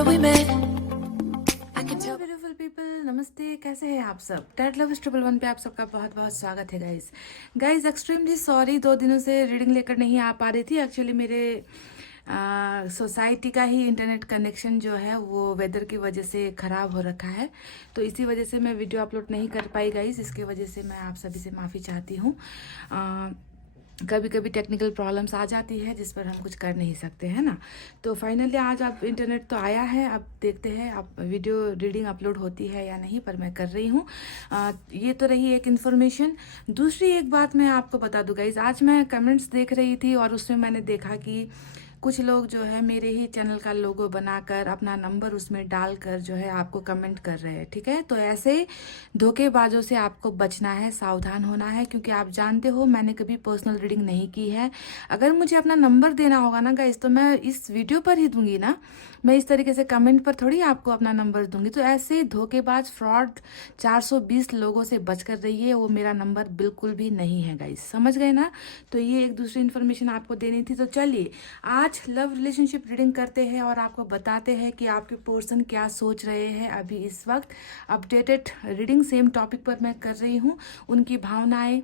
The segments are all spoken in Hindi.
where we met. I can tell. Beautiful people, नमस्ते। कैसे हैं आप सब? टेट लव ट्रिपल वन पे आप सबका बहुत बहुत स्वागत है गाइस एक्सट्रीमली सॉरी, 2 दिनों से रीडिंग लेकर नहीं आ पा रही थी। एक्चुअली मेरे सोसाइटी का ही इंटरनेट कनेक्शन जो है वो वेदर की वजह से ख़राब हो रखा है, तो इसी वजह से मैं वीडियो अपलोड नहीं कर पाई गाइस। इसकी वजह से मैं आप सभी से माफ़ी चाहती हूँ। कभी कभी टेक्निकल प्रॉब्लम्स आ जाती है जिस पर हम कुछ कर नहीं सकते हैं ना। तो फाइनली आज अब इंटरनेट तो आया है, अब देखते हैं अब वीडियो रीडिंग अपलोड होती है या नहीं, पर मैं कर रही हूँ। ये तो रही एक इन्फॉर्मेशन। दूसरी एक बात मैं आपको बता दूँ गाइज, आज मैं कमेंट्स देख रही थी और उसमें मैंने देखा कि कुछ लोग जो है मेरे ही चैनल का लोगो बनाकर अपना नंबर उसमें डालकर जो है आपको कमेंट कर रहे हैं। ठीक है, तो ऐसे धोखेबाजों से आपको बचना है, सावधान होना है, क्योंकि आप जानते हो मैंने कभी पर्सनल रीडिंग नहीं की है। अगर मुझे अपना नंबर देना होगा ना गाइस, तो मैं इस वीडियो पर ही दूंगी ना, मैं इस तरीके से कमेंट पर थोड़ी आपको अपना नंबर दूंगी। तो ऐसे धोखेबाज फ्रॉड 420 लोगों से बचकर रहिए, वो मेरा नंबर बिल्कुल भी नहीं है गाइस, समझ गए ना। तो ये एक दूसरी इन्फॉर्मेशन आपको देनी थी। तो चलिए आज लव रिलेशनशिप रीडिंग करते हैं और आपको बताते हैं कि आपके पर्सन क्या सोच रहे हैं अभी इस वक्त। अपडेटेड रीडिंग सेम टॉपिक पर मैं कर रही हूँ। उनकी भावनाएं,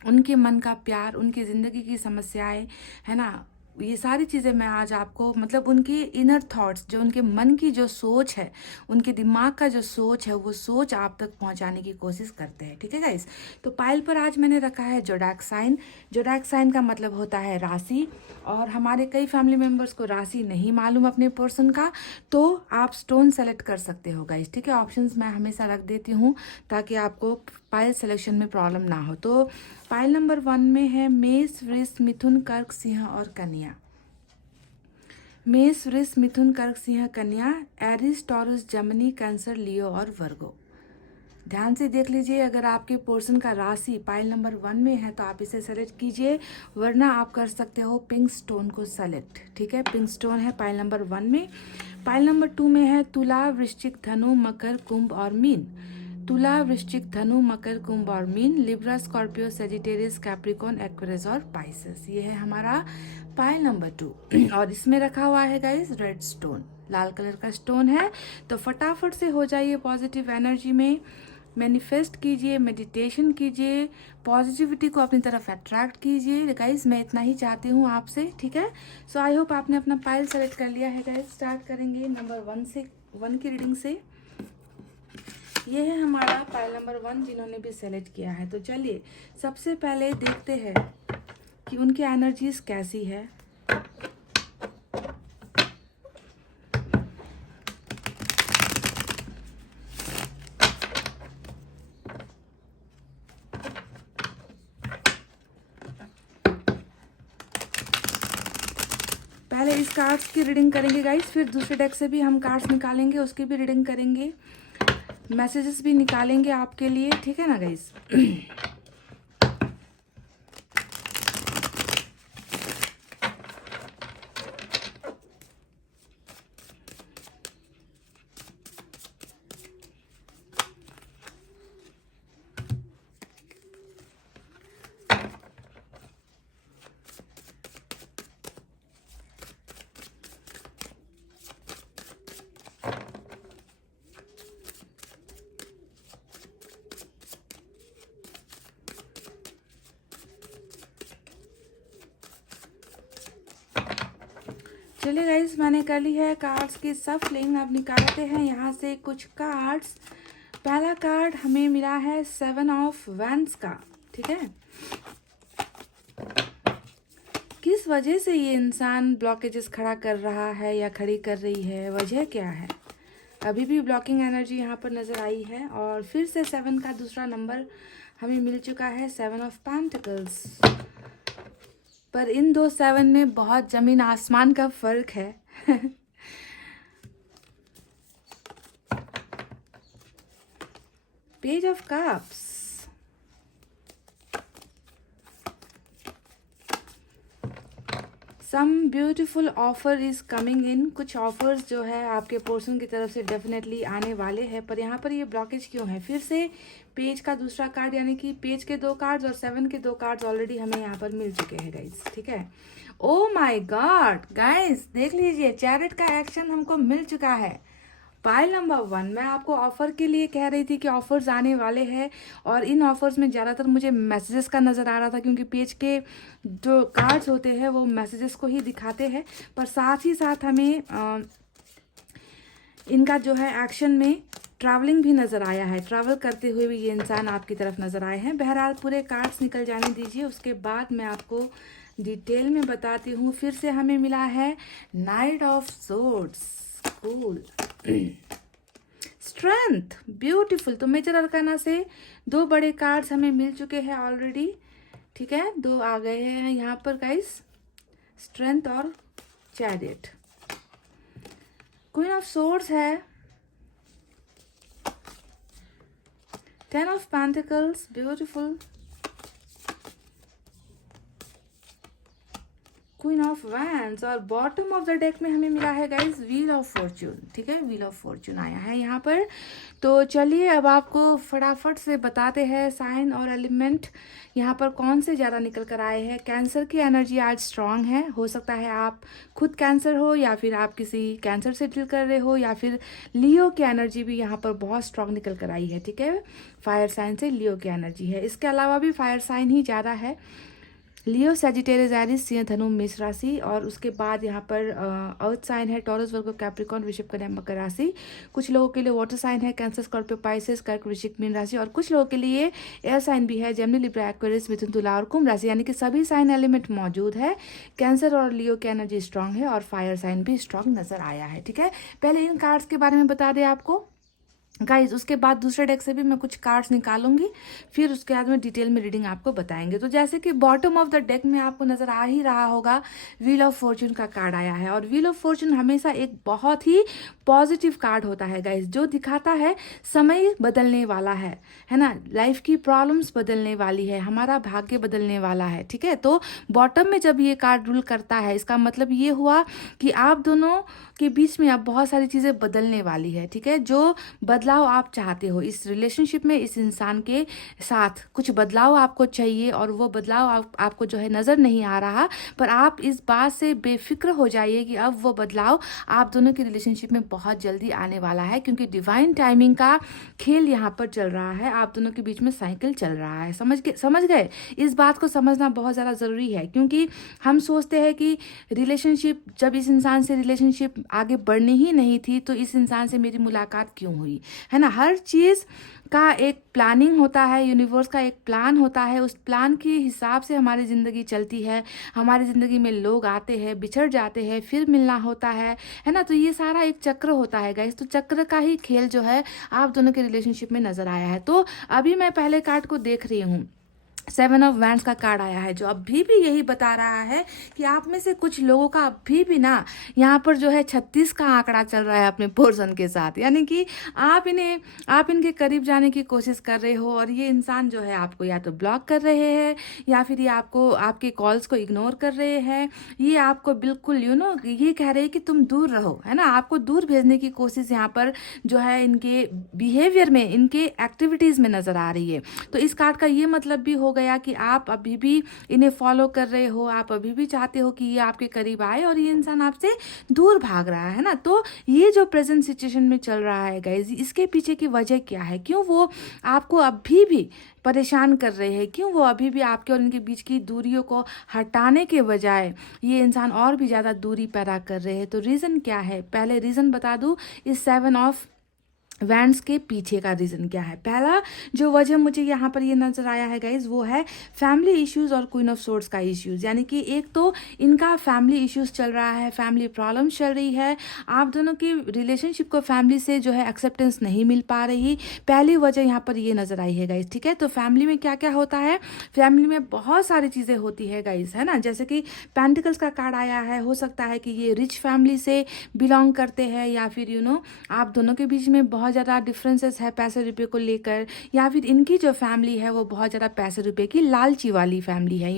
उनके मन का प्यार, उनकी ज़िंदगी की समस्याएं, है ना, ये सारी चीज़ें मैं आज आपको, मतलब उनकी इनर थॉट्स, जो उनके मन की जो सोच है, उनके दिमाग का जो सोच है, वो सोच आप तक पहुंचाने की कोशिश करते हैं। ठीक है गाइस, तो पाइल पर आज मैंने रखा है जोडाक साइन। जोडाक साइन का मतलब होता है राशि, और हमारे कई फैमिली मेम्बर्स को राशि नहीं मालूम अपने पर्सन का, तो आप स्टोन सेलेक्ट कर सकते हो गाइस। ठीक है, ऑप्शंस मैं हमेशा रख देती हूँ ताकि आपको पाइल सिलेक्शन में प्रॉब्लम ना हो। तो पाइल नंबर 1 में है मेष, वृष, मिथुन, कर्क, सिंह और कन्या। मेष, वृष, मिथुन, कर्क, सिंह, कन्या, एरिस, टॉरस, जमिनी, कैंसर, लियो और वर्गो। ध्यान से देख लीजिए, अगर आपके पोर्शन का राशि पाइल नंबर 1 में है तो आप इसे सेलेक्ट कीजिए, वरना आप कर सकते हो पिंक स्टोन को सेलेक्ट। ठीक है, पिंक स्टोन है पाइल नंबर 1 में। पाइल नंबर 2 में है तुला, वृश्चिक, धनु, मकर, कुंभ और मीन। तुला, वृश्चिक, धनु, मकर, कुंभ और mean, Libra, Scorpio, Sagittarius, Capricorn, Aquarius और पाइसेस। ये है हमारा पाइल नंबर 2 और इसमें रखा हुआ है गाइस रेड स्टोन, लाल कलर का स्टोन है। तो फटाफट से हो जाइए पॉजिटिव एनर्जी में, मैनिफेस्ट कीजिए, मेडिटेशन कीजिए, पॉजिटिविटी को अपनी तरफ अट्रैक्ट कीजिए गाइस। मैं इतना ही चाहती हूँ आपसे। ठीक है, सो आई होप आपने अपना पाइल सेलेक्ट कर लिया है गाइस। स्टार्ट करेंगे नंबर 1 से, 1 की रीडिंग से। ये है हमारा पाइल नंबर 1 जिन्होंने भी सेलेक्ट किया है। तो चलिए सबसे पहले देखते हैं कि उनकी एनर्जीज कैसी है। पहले इस कार्ड्स की रीडिंग करेंगे गाइस, फिर दूसरे डेक से भी हम कार्ड्स निकालेंगे, उसकी भी रीडिंग करेंगे, मैसेजेस भी निकालेंगे आपके लिए। ठीक है ना गाइस। चलिए गाइस, मैंने कर ली है कार्ड्स की सफलिंग। अब निकालते हैं यहाँ से कुछ कार्ड्स। पहला कार्ड हमें मिला है 7 ऑफ वैंड्स का। ठीक है, किस वजह से ये इंसान ब्लॉकेजेस खड़ा कर रहा है या खड़ी कर रही है, वजह क्या है? अभी भी ब्लॉकिंग एनर्जी यहाँ पर नज़र आई है। और फिर से 7 का दूसरा नंबर हमें मिल चुका है, 7 ऑफ पेंटिकल्स। पर इन दो 7 में बहुत ज़मीन आसमान का फ़र्क है। Page of cups, some beautiful offer is coming in. कुछ ऑफर्स जो है आपके पोर्शन की तरफ से डेफिनेटली आने वाले हैं, पर यहाँ पर ये ब्लॉकेज क्यों है? फिर से पेज का दूसरा कार्ड, यानी कि पेज के 2 कार्ड्स और 7 के 2 कार्ड्स ऑलरेडी हमें यहाँ पर मिल चुके हैं गाइज, ठीक है। ओ माय गॉड गाइज, देख लीजिए चैरिट का एक्शन हमको मिल चुका है। पाइल नंबर 1, मैं आपको ऑफर के लिए कह रही थी कि ऑफर्स आने वाले हैं, और इन ऑफर्स में ज़्यादातर मुझे मैसेजेस का नज़र आ रहा था, क्योंकि पेज के जो कार्ड्स होते हैं वो मैसेजेस को ही दिखाते हैं, पर साथ ही साथ हमें इनका जो है एक्शन में ट्रैवलिंग भी नज़र आया है। ट्रैवल करते हुए भी ये इंसान आपकी तरफ नज़र आए हैं। बहरहाल पूरे कार्ड्स निकल जाने दीजिए, उसके बाद मैं आपको डिटेल में बताती हूँ। फिर से हमें मिला है night of swords, cool, strength, beautiful. तो मेजर अरकाना से 2 बड़े कार्ड्स हमें मिल चुके हैं ऑलरेडी, ठीक है। 2 आ गए हैं यहाँ पर गाइस, स्ट्रेंथ और चैरियट। क्वीन ऑफ सोर्ड्स है, 10 of pentacles, beautiful, queen of wands, और बॉटम ऑफ द डेक में हमें मिला है गाइज व्हील ऑफ फॉर्च्यून, ठीक है। व्हील ऑफ फॉर्च्यून आया है यहाँ पर। तो चलिए अब आपको फटाफट से बताते हैं साइन और एलिमेंट यहाँ पर कौन से ज़्यादा निकल कर आए हैं। कैंसर की एनर्जी आज स्ट्रांग है। हो सकता है आप खुद कैंसर हो, या फिर आप किसी कैंसर से डील कर रहे हो, या फिर लियो की एनर्जी भी यहाँ पर बहुत स्ट्रांग निकल कर आई है, ठीक है। फायर साइन से लियो की एनर्जी है। इसके अलावा भी फायर साइन ही ज़्यादा है, लियो, सजिटेरियस, एरिस, सिंह, धनु, मेष राशि, और उसके बाद यहाँ पर अर्थ साइन है टॉरस, वर्गो, कैप्रिकॉर्न, वृषभ, कन्या, मकर राशि। कुछ लोगों के लिए वाटर साइन है कैंसर, स्कॉर्पियो, पाइसेस, कर्क, वृश्चिक, मीन राशि, और कुछ लोगों के लिए एयर साइन भी है जेमिनी, लिब्रा, एक्वेरियस, मिथुन, तुला और कुंभ राशि। यानी कि सभी साइन एलिमेंट मौजूद है। कैंसर और लियो की एनर्जी स्ट्रांग है, और फायर साइन भी स्ट्रांग नजर आया है, ठीक है। पहले इन कार्ड्स के बारे में बता दें आपको गाइज, उसके बाद दूसरे डेक से भी मैं कुछ कार्ड्स निकालूंगी, फिर उसके बाद में डिटेल में रीडिंग आपको बताएंगे। तो जैसे कि बॉटम ऑफ द डेक में आपको नजर आ ही रहा होगा, व्हील ऑफ फॉर्च्यून का कार्ड आया है, और व्हील ऑफ फॉर्च्यून हमेशा एक बहुत ही पॉजिटिव कार्ड होता है गाइज, जो दिखाता है समय बदलने वाला है ना, लाइफ की प्रॉब्लम्स बदलने वाली है, हमारा भाग्य बदलने वाला है, ठीक है। तो बॉटम में जब ये कार्ड रूल करता है, इसका मतलब ये हुआ कि आप दोनों के बीच में अब बहुत सारी चीज़ें बदलने वाली है, ठीक है। जो बदलाव आप चाहते हो इस रिलेशनशिप में, इस इंसान के साथ कुछ बदलाव आपको चाहिए, और वो बदलाव आपको जो है नज़र नहीं आ रहा, पर आप इस बात से बेफिक्र हो जाइए कि अब वो बदलाव आप दोनों के रिलेशनशिप में बहुत जल्दी आने वाला है, क्योंकि डिवाइन टाइमिंग का खेल यहाँ पर चल रहा है। आप दोनों के बीच में साइकिल चल रहा है। समझ गए? इस बात को समझना बहुत ज़्यादा ज़रूरी है, क्योंकि हम सोचते हैं कि रिलेशनशिप, जब इस इंसान से रिलेशनशिप आगे बढ़नी ही नहीं थी तो इस इंसान से मेरी मुलाकात क्यों हुई, है ना। हर चीज़ का एक प्लानिंग होता है, यूनिवर्स का एक प्लान होता है, उस प्लान के हिसाब से हमारी ज़िंदगी चलती है। हमारी ज़िंदगी में लोग आते हैं, बिछड़ जाते हैं, फिर मिलना होता है ना। तो ये सारा एक चक्र होता है गाइस। तो चक्र का ही खेल जो है आप दोनों के रिलेशनशिप में नज़र आया है। तो अभी मैं पहले कार्ड को देख रही हूँ, 7 ऑफ वैंड्स का कार्ड आया है, जो अभी भी यही बता रहा है कि आप में से कुछ लोगों का अभी भी ना यहाँ पर जो है 36 का आंकड़ा चल रहा है अपने पर्सन के साथ। यानी कि आप इनके करीब जाने की कोशिश कर रहे हो, और ये इंसान जो है आपको या तो ब्लॉक कर रहे हैं, या फिर ये आपके कॉल्स को इग्नोर कर रहे हैं। ये आपको बिल्कुल ये कह रहे हैं कि तुम दूर रहो, है ना। आपको दूर भेजने की कोशिश यहाँ पर जो है इनके बिहेवियर में, इनके एक्टिविटीज़ में नज़र आ रही है। तो इस कार्ड का ये मतलब भी हो गया कि आप अभी भी इन्हें फॉलो कर रहे हो, आप अभी भी चाहते हो कि ये आपके करीब आए, और ये इंसान आपसे दूर भाग रहा है ना। तो ये जो प्रेजेंट सिचुएशन में चल रहा है गाइज, इसके पीछे की वजह क्या है? क्यों वो आपको अभी भी परेशान कर रहे हैं? क्यों वो अभी भी आपके और इनके बीच की दूरियों को हटाने के बजाय ये इंसान और भी ज़्यादा दूरी पैदा कर रहे हैं? तो रीज़न क्या है? पहले रीज़न बता दूँ, इस 7 ऑफ वैंड्स के पीछे का रीज़न क्या है। पहला जो वजह मुझे यहाँ पर ये नज़र आया है गाइज, वो है फैमिली इश्यूज़ और क्वीन ऑफ सोर्ड्स का इश्यूज़। यानी कि एक तो इनका फैमिली इश्यूज़ चल रहा है, फैमिली प्रॉब्लम्स चल रही है, आप दोनों की रिलेशनशिप को फैमिली से जो है एक्सेप्टेंस नहीं मिल पा रही। पहली वजह यहाँ पर ये नज़र आई है गाइज, ठीक है। तो फैमिली में क्या क्या होता है? फैमिली में बहुत सारी चीज़ें होती है गाइज, है ना। जैसे कि पेंटिकल्स का कार्ड आया है, हो सकता है कि ये रिच फैमिली से बिलोंग करते हैं, या फिर आप दोनों के बीच में बहुत बहुत ज़्यादा डिफरेंसेस है पैसे रुपए को लेकर, या फिर इनकी जो फैमिली है वो बहुत ज़्यादा पैसे रुपए की लालची वाली फैमिली है,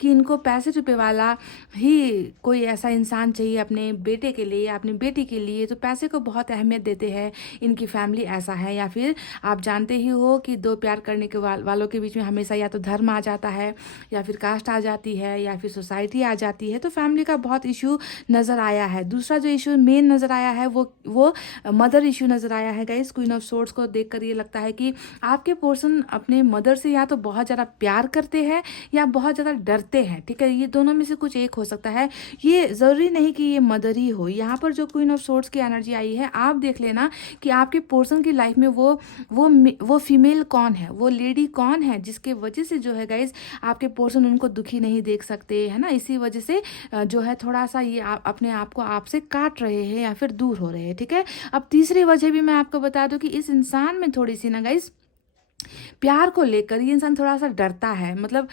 कि इनको पैसे रुपए वाला ही कोई ऐसा इंसान चाहिए अपने बेटे के लिए या अपनी बेटी के लिए, तो पैसे को बहुत अहमियत देते हैं इनकी फैमिली, ऐसा है। या फिर आप जानते ही हो कि दो प्यार करने के वालों के बीच में हमेशा या तो धर्म आ जाता है, या फिर कास्ट आ जाती है, या फिर सोसाइटी आ जाती है, तो फैमिली का बहुत इशू नज़र आया है। दूसरा जो इशू मेन नज़र आया है वो मदर इशू नज़र आया है गाइस। क्वीन ऑफ सोर्ड्स को देखकर ये लगता है कि आपके पर्सन अपने मदर से या तो बहुत ज़्यादा प्यार करते हैं या बहुत ज़्यादा डरते हैं, ठीक है, ये दोनों में से कुछ एक हो सकता है। ये ज़रूरी नहीं कि ये मदर ही हो। यहाँ पर जो क्वीन ऑफ सोर्ड्स की एनर्जी आई है, आप देख लेना कि आपके पर्सन की लाइफ में वो फीमेल कौन है, वो लेडी कौन है, जिसके वजह से जो है गाइज आपके पर्सन उनको दुखी नहीं देख सकते, है ना। इसी वजह से जो है थोड़ा सा ये अपने आप को आपसे काट रहे हैं या फिर दूर हो रहे हैं, ठीक है। अब तीसरी वजह भी मैं आपको बता दूं कि इस इंसान में थोड़ी सी ना गाइज प्यार को लेकर ये इंसान थोड़ा सा डरता है, मतलब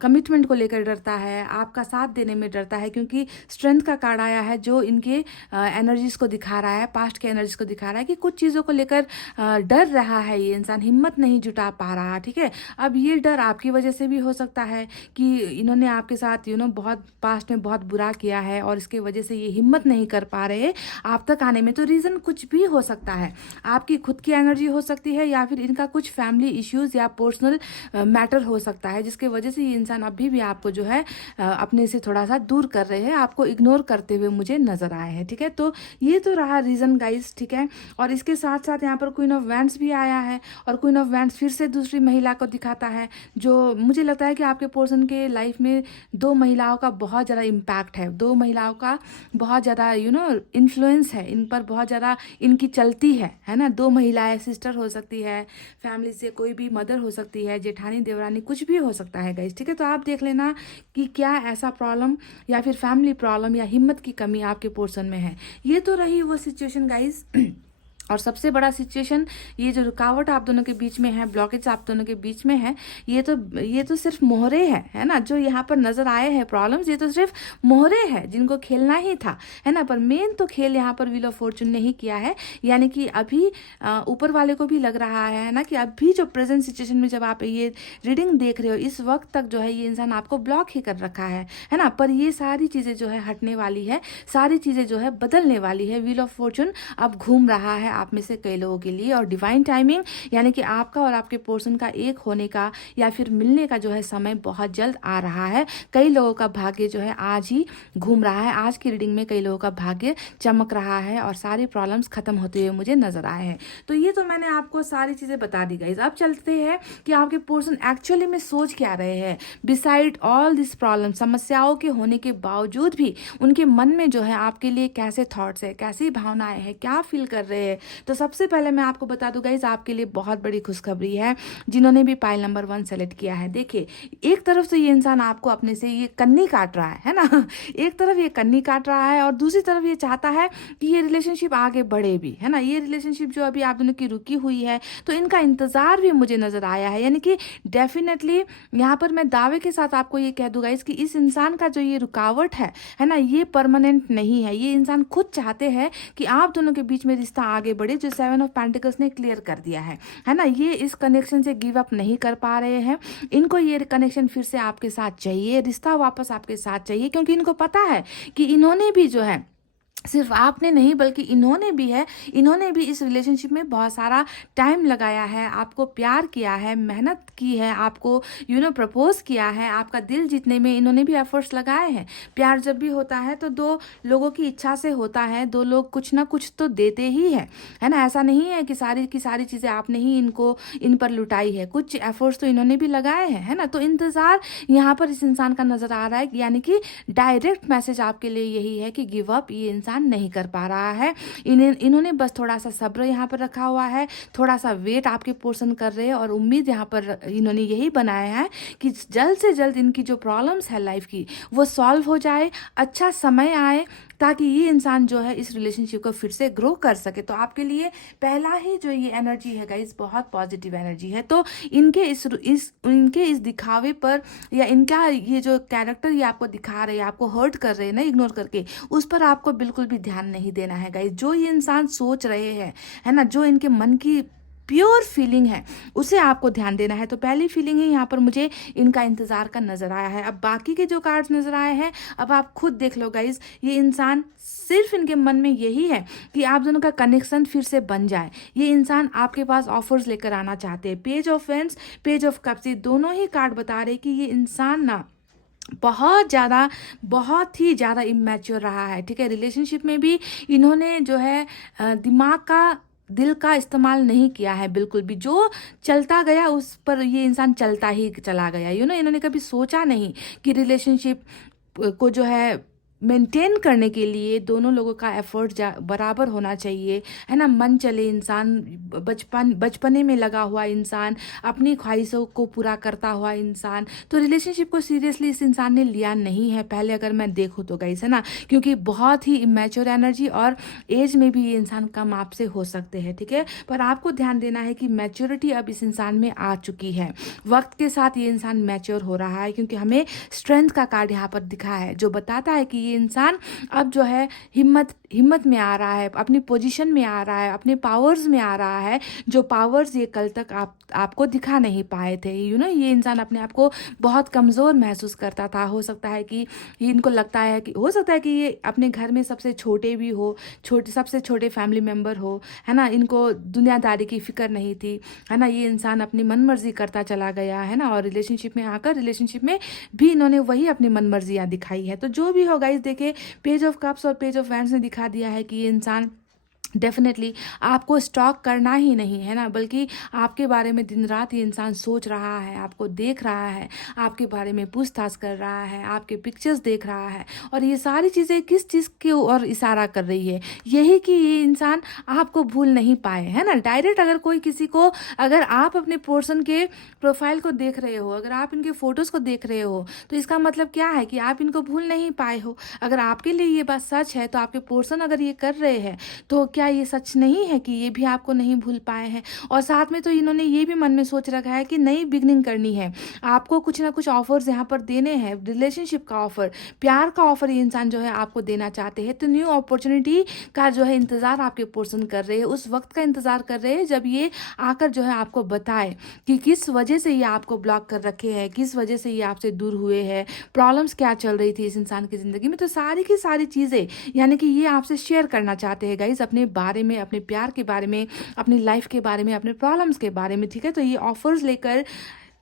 कमिटमेंट को लेकर डरता है, आपका साथ देने में डरता है, क्योंकि स्ट्रेंथ का कार्ड आया है जो इनके एनर्जीज को दिखा रहा है, पास्ट के एनर्जीज को दिखा रहा है कि कुछ चीज़ों को लेकर डर रहा है ये इंसान, हिम्मत नहीं जुटा पा रहा, ठीक है। अब ये डर आपकी वजह से भी हो सकता है कि इन्होंने आपके साथ बहुत पास्ट में बहुत बुरा किया है और इसके वजह से ये हिम्मत नहीं कर पा रहे आप तक आने में। तो रीज़न कुछ भी हो सकता है, आपकी खुद की एनर्जी हो सकती है या फिर इनका कुछ फैमिली इश्यूज या पर्सनल मैटर हो सकता है, जिसके वजह से ये इंसान अभी भी आपको जो है अपने से थोड़ा सा दूर कर रहे हैं, आपको इग्नोर करते हुए मुझे नजर आए हैं, ठीक है। तो ये तो रहा रीज़न गाइस, ठीक है। और इसके साथ साथ यहाँ पर क्वीन ऑफ वैंड्स भी आया है, और क्वीन ऑफ वैंड्स फिर से दूसरी महिला को दिखाता है, जो मुझे लगता है कि आपके पर्सन के लाइफ में दो महिलाओं का बहुत ज़्यादा इम्पैक्ट है, दो महिलाओं का बहुत ज़्यादा इन्फ्लुएंस है इन पर, बहुत ज़्यादा इनकी चलती है ना। दो महिलाएं, सिस्टर हो सकती है, फैमिली से कोई भी मदर हो सकती है, जेठानी देवरानी, कुछ भी हो सकता है गाइस, ठीक है। तो आप देख लेना कि क्या ऐसा प्रॉब्लम या फिर फैमिली प्रॉब्लम या हिम्मत की कमी आपके पोर्शन में है। ये तो रही वो सिचुएशन गाइस। और सबसे बड़ा सिचुएशन, ये जो रुकावट आप दोनों के बीच में है, ब्लॉकेज आप दोनों के बीच में है, ये तो सिर्फ मोहरे है ना, जो यहाँ पर नजर आए हैं प्रॉब्लम्स, ये तो सिर्फ मोहरे है जिनको खेलना ही था, है ना। पर मेन तो खेल यहाँ पर व्हील ऑफ फॉर्चून ने ही किया है, यानी कि अभी ऊपर वाले को भी लग रहा है ना कि अभी जो प्रेजेंट सिचुएशन में जब आप ये रीडिंग देख रहे हो, इस वक्त तक जो है ये इंसान आपको ब्लॉक ही कर रखा है ना। पर ये सारी चीज़ें जो है हटने वाली है, सारी चीज़ें जो है बदलने वाली है। व्हील ऑफ फॉर्चून अब घूम रहा है आप में से कई लोगों के लिए, और डिवाइन टाइमिंग यानी कि आपका और आपके पर्सन का एक होने का या फिर मिलने का जो है समय बहुत जल्द आ रहा है। कई लोगों का भाग्य जो है आज ही घूम रहा है, आज की रीडिंग में कई लोगों का भाग्य चमक रहा है और सारी प्रॉब्लम्स खत्म होते हुए मुझे नजर आए हैं। तो ये तो मैंने आपको सारी चीजें बता दी गाइस। अब चलते हैं कि आपके पर्सन एक्चुअली में सोच क्या रहे हैं बिसाइड ऑल दिस प्रॉब्लम, समस्याओं के होने के बावजूद भी उनके मन में जो है आपके लिए कैसे थॉट्स है, कैसी भावनाएं हैं, क्या फील कर रहे हैं। तो सबसे पहले मैं आपको बता दूं गाइज, आपके लिए बहुत बड़ी खुशखबरी है जिन्होंने भी पाइल नंबर 1 सेलेक्ट किया है। देखिए, एक तरफ से ये इंसान आपको अपने से ये कन्नी काट रहा है ना, एक तरफ ये कन्नी काट रहा है और दूसरी तरफ ये चाहता है कि ये रिलेशनशिप आगे बढ़े भी, है ना। ये रिलेशनशिप जो अभी आप दोनों की रुकी हुई है, तो इनका इंतजार भी मुझे नजर आया है, यानी कि डेफिनेटली यहाँ पर मैं दावे के साथ आपको ये कह दूंगा इसकी इस इंसान का जो ये रुकावट है ना, ये परमानेंट नहीं है। ये इंसान खुद चाहते हैं कि आप दोनों के बीच में रिश्ता आगे बढ़े, जो 7 ऑफ पेंटिकल्स ने क्लियर कर दिया है ना। ये इस कनेक्शन से गिव अप नहीं कर पा रहे हैं, इनको ये कनेक्शन फिर से आपके साथ चाहिए, रिश्ता वापस आपके साथ चाहिए, क्योंकि इनको पता है कि इन्होंने भी जो है, सिर्फ आपने नहीं बल्कि इन्होंने भी इस रिलेशनशिप में बहुत सारा टाइम लगाया है, आपको प्यार किया है, मेहनत की है, आपको प्रपोज किया है, आपका दिल जीतने में इन्होंने भी एफर्ट्स लगाए हैं। प्यार जब भी होता है तो दो लोगों की इच्छा से होता है, दो लोग कुछ ना कुछ तो देते ही है ना। ऐसा नहीं है कि सारी की सारी चीज़ें आपने ही इन पर लुटाई है, कुछ एफर्ट्स तो इन्होंने भी लगाए हैं, है ना। तो इंतज़ार यहाँ पर इस इंसान का नज़र आ रहा है, यानी कि डायरेक्ट मैसेज आपके लिए यही है कि गिव अप ये इंसान नहीं कर पा रहा है। इन्होंने बस थोड़ा सा सब्र यहाँ पर रखा हुआ है, थोड़ा सा वेट आपके पोर्शन कर रहे हैं, और उम्मीद यहाँ पर इन्होंने यही बनाया है कि जल्द से जल्द इनकी जो प्रॉब्लम्स है लाइफ की वो सॉल्व हो जाए, अच्छा समय आए, ताकि ये इंसान जो है इस रिलेशनशिप को फिर से ग्रो कर सके। तो आपके लिए पहला ही जो ये एनर्जी है गाइस बहुत पॉजिटिव एनर्जी है। तो इनके इस दिखावे पर या इनका ये जो कैरेक्टर ये आपको दिखा रहे हैं, आपको हर्ट कर रहे हैं ना इग्नोर करके, उस पर आपको बिल्कुल भी ध्यान नहीं देना है गाइस। जो ये इंसान सोच रहे हैं है ना, जो इनके मन की प्योर फीलिंग है उसे आपको ध्यान देना है। तो पहली फीलिंग है यहाँ पर मुझे इनका इंतजार का नजर आया है। अब बाकी के जो कार्ड्स नजर आए हैं अब आप खुद देख लो गाइज, ये इंसान सिर्फ इनके मन में यही है कि आप दोनों का कनेक्शन फिर से बन जाए। ये इंसान आपके पास ऑफर्स लेकर आना चाहते हैं। Page of friends, page of cups, ये दोनों ही कार्ड बता रहे कि ये इंसान ना बहुत ही ज़्यादा इमैच्योर रहा है। ठीक है, रिलेशनशिप में भी इन्होंने जो है दिल का इस्तेमाल नहीं किया है बिल्कुल भी। जो चलता गया उस पर ये इंसान चलता ही चला गया। इन्होंने कभी सोचा नहीं कि रिलेशनशिप को जो है मेंटेन करने के लिए दोनों लोगों का एफर्ट बराबर होना चाहिए, है ना। मन चले इंसान, बचपने में लगा हुआ इंसान, अपनी ख्वाहिशों को पूरा करता हुआ इंसान। तो रिलेशनशिप को सीरियसली इस इंसान ने लिया नहीं है पहले, अगर मैं देखूँ तो गाइस, है ना, क्योंकि बहुत ही इमेच्योर एनर्जी और एज में भी ये इंसान कम आपसे हो सकते हैं। ठीक है, पर आपको ध्यान देना है कि मैच्योरिटी अब इस इंसान में आ चुकी है। वक्त के साथ ये इंसान मैच्योर हो रहा है, क्योंकि हमें स्ट्रेंथ का कार्ड यहाँ पर दिखा है जो बताता है कि इंसान अब जो है हिम्मत में आ रहा है, अपनी पोजीशन में आ रहा है, अपने पावर्स में आ रहा है, जो पावर्स ये कल तक आपको दिखा नहीं पाए थे। ये इंसान अपने आप को बहुत कमज़ोर महसूस करता था। हो सकता है कि इनको लगता है कि हो सकता है कि ये अपने घर में सबसे छोटे भी हो, सबसे छोटे फैमिली मेम्बर हो, है ना। इनको दुनियादारी की फिक्र नहीं थी, है ना। ये इंसान अपनी मन मर्जी करता चला गया, है ना, और रिलेशनशिप में आकर रिलेशनशिप में भी इन्होंने वही अपनी मन मर्जियाँ दिखाई है। तो जो भी होगा, इस देखिए पेज ऑफ कप्स और पेज ऑफ वैंड्स ने दिखा दिया है कि ये इंसान डेफिनेटली आपको स्टॉक करना ही नहीं है ना, बल्कि आपके बारे में दिन रात ये इंसान सोच रहा है, आपको देख रहा है, आपके बारे में पूछताछ कर रहा है, आपके पिक्चर्स देख रहा है। और ये सारी चीज़ें किस चीज़ की ओर इशारा कर रही है, यही कि ये इंसान आपको भूल नहीं पाए, है ना। डायरेक्ट अगर कोई किसी को, अगर आप अपने पर्सन के प्रोफाइल को देख रहे हो, अगर आप इनके फ़ोटोज़ को देख रहे हो, तो इसका मतलब क्या है कि आप इनको भूल नहीं पाए हो। अगर आपके लिए ये बात सच है तो आपके पर्सन अगर ये कर रहे हैं तो क्या ये सच नहीं है कि ये भी आपको नहीं भूल पाए हैं। और साथ में तो इन्होंने ये भी मन में सोच रखा है कि नई बिगनिंग करनी है, आपको कुछ ना कुछ ऑफर्स यहाँ पर देने हैं, रिलेशनशिप का ऑफर, प्यार का ऑफर ये इंसान जो है आपको देना चाहते हैं। तो न्यू अपॉर्चुनिटी का जो है इंतज़ार आपके पर्सन कर रहे हैं, उस वक्त का इंतज़ार कर रहे हैं जब ये आकर जो है आपको बताए कि किस वजह से ये आपको ब्लॉक कर रखे हैं, किस वजह से ये आपसे दूर हुए हैं, प्रॉब्लम्स क्या चल रही थी इस इंसान की ज़िंदगी में। तो सारी की सारी चीज़ें यानी कि ये आपसे शेयर करना चाहते हैं गाइस, अपने बारे में, अपने प्यार के बारे में, अपनी लाइफ के बारे में, अपने प्रॉब्लम्स के बारे में। ठीक है, तो ये ऑफर्स लेकर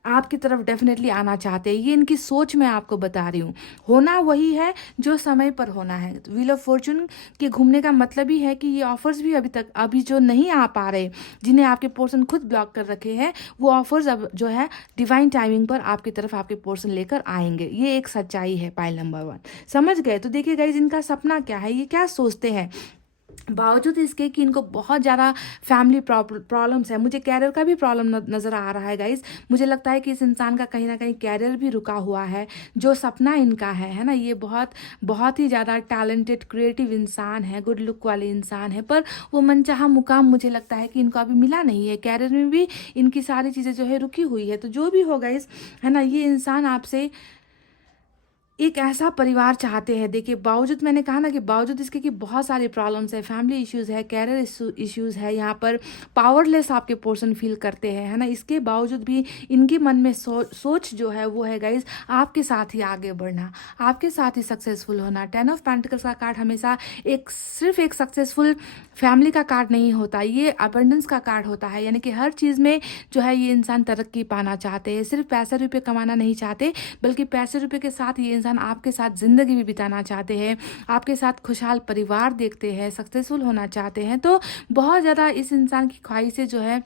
आपकी तरफ डेफिनेटली आना चाहते हैं। ये इनकी सोच मैं आपको बता रही हूँ। होना वही है जो समय पर होना है। व्हील ऑफ फॉर्चून के घूमने का मतलब ही है कि ये ऑफर्स भी अभी जो नहीं आ पा रहे, जिन्हें आपके पर्सन खुद ब्लॉक कर रखे हैं, वो ऑफर्स अब जो है डिवाइन टाइमिंग पर आपकी तरफ आपके पर्सन लेकर आएंगे। ये एक सच्चाई है पाइल नंबर 1। समझ गए? तो देखिए गाइस, इनका सपना क्या है, ये क्या सोचते हैं। बावजूद इसके कि इनको बहुत ज़्यादा फैमिली प्रॉब्लम्स है, मुझे कैरियर का भी प्रॉब्लम नज़र आ रहा है गाइज। मुझे लगता है कि इस इंसान का कहीं ना कहीं कैरियर भी रुका हुआ है। जो सपना इनका है ना, ये बहुत ही ज़्यादा टैलेंटेड क्रिएटिव इंसान है, गुड लुक वाले इंसान है, पर वो मनचाहा मुकाम मुझे लगता है कि इनको अभी मिला नहीं है। कैरियर में भी इनकी सारी चीज़ें जो है रुकी हुई है। तो जो भी हो गाइज, है ना, ये इंसान आपसे एक ऐसा परिवार चाहते हैं। देखिए, बावजूद मैंने कहा ना कि बावजूद इसके कि बहुत सारे प्रॉब्लम्स है, फैमिली इश्यूज़ है, कैरियर इश्यूज़ है, यहाँ पर पावरलेस आपके पर्सन फील करते हैं, है ना, इसके बावजूद भी इनके मन में सोच जो है वो है गाइज आपके साथ ही आगे बढ़ना, आपके साथ ही सक्सेसफुल होना। 10 ऑफ पेंटिकल्स का कार्ड हमेशा सिर्फ एक सक्सेसफुल फैमिली का कार्ड नहीं होता, ये अबंडेंस का कार्ड होता है। यानी कि हर चीज़ में जो है ये इंसान तरक्की पाना चाहते हैं, सिर्फ पैसे रुपये कमाना नहीं चाहते, बल्कि पैसे रुपये के साथ ये इंसान आपके साथ ज़िंदगी भी बिताना चाहते हैं, आपके साथ खुशहाल परिवार देखते हैं, सक्सेसफुल होना चाहते हैं। तो बहुत ज़्यादा इस इंसान की ख्वाहिशें जो है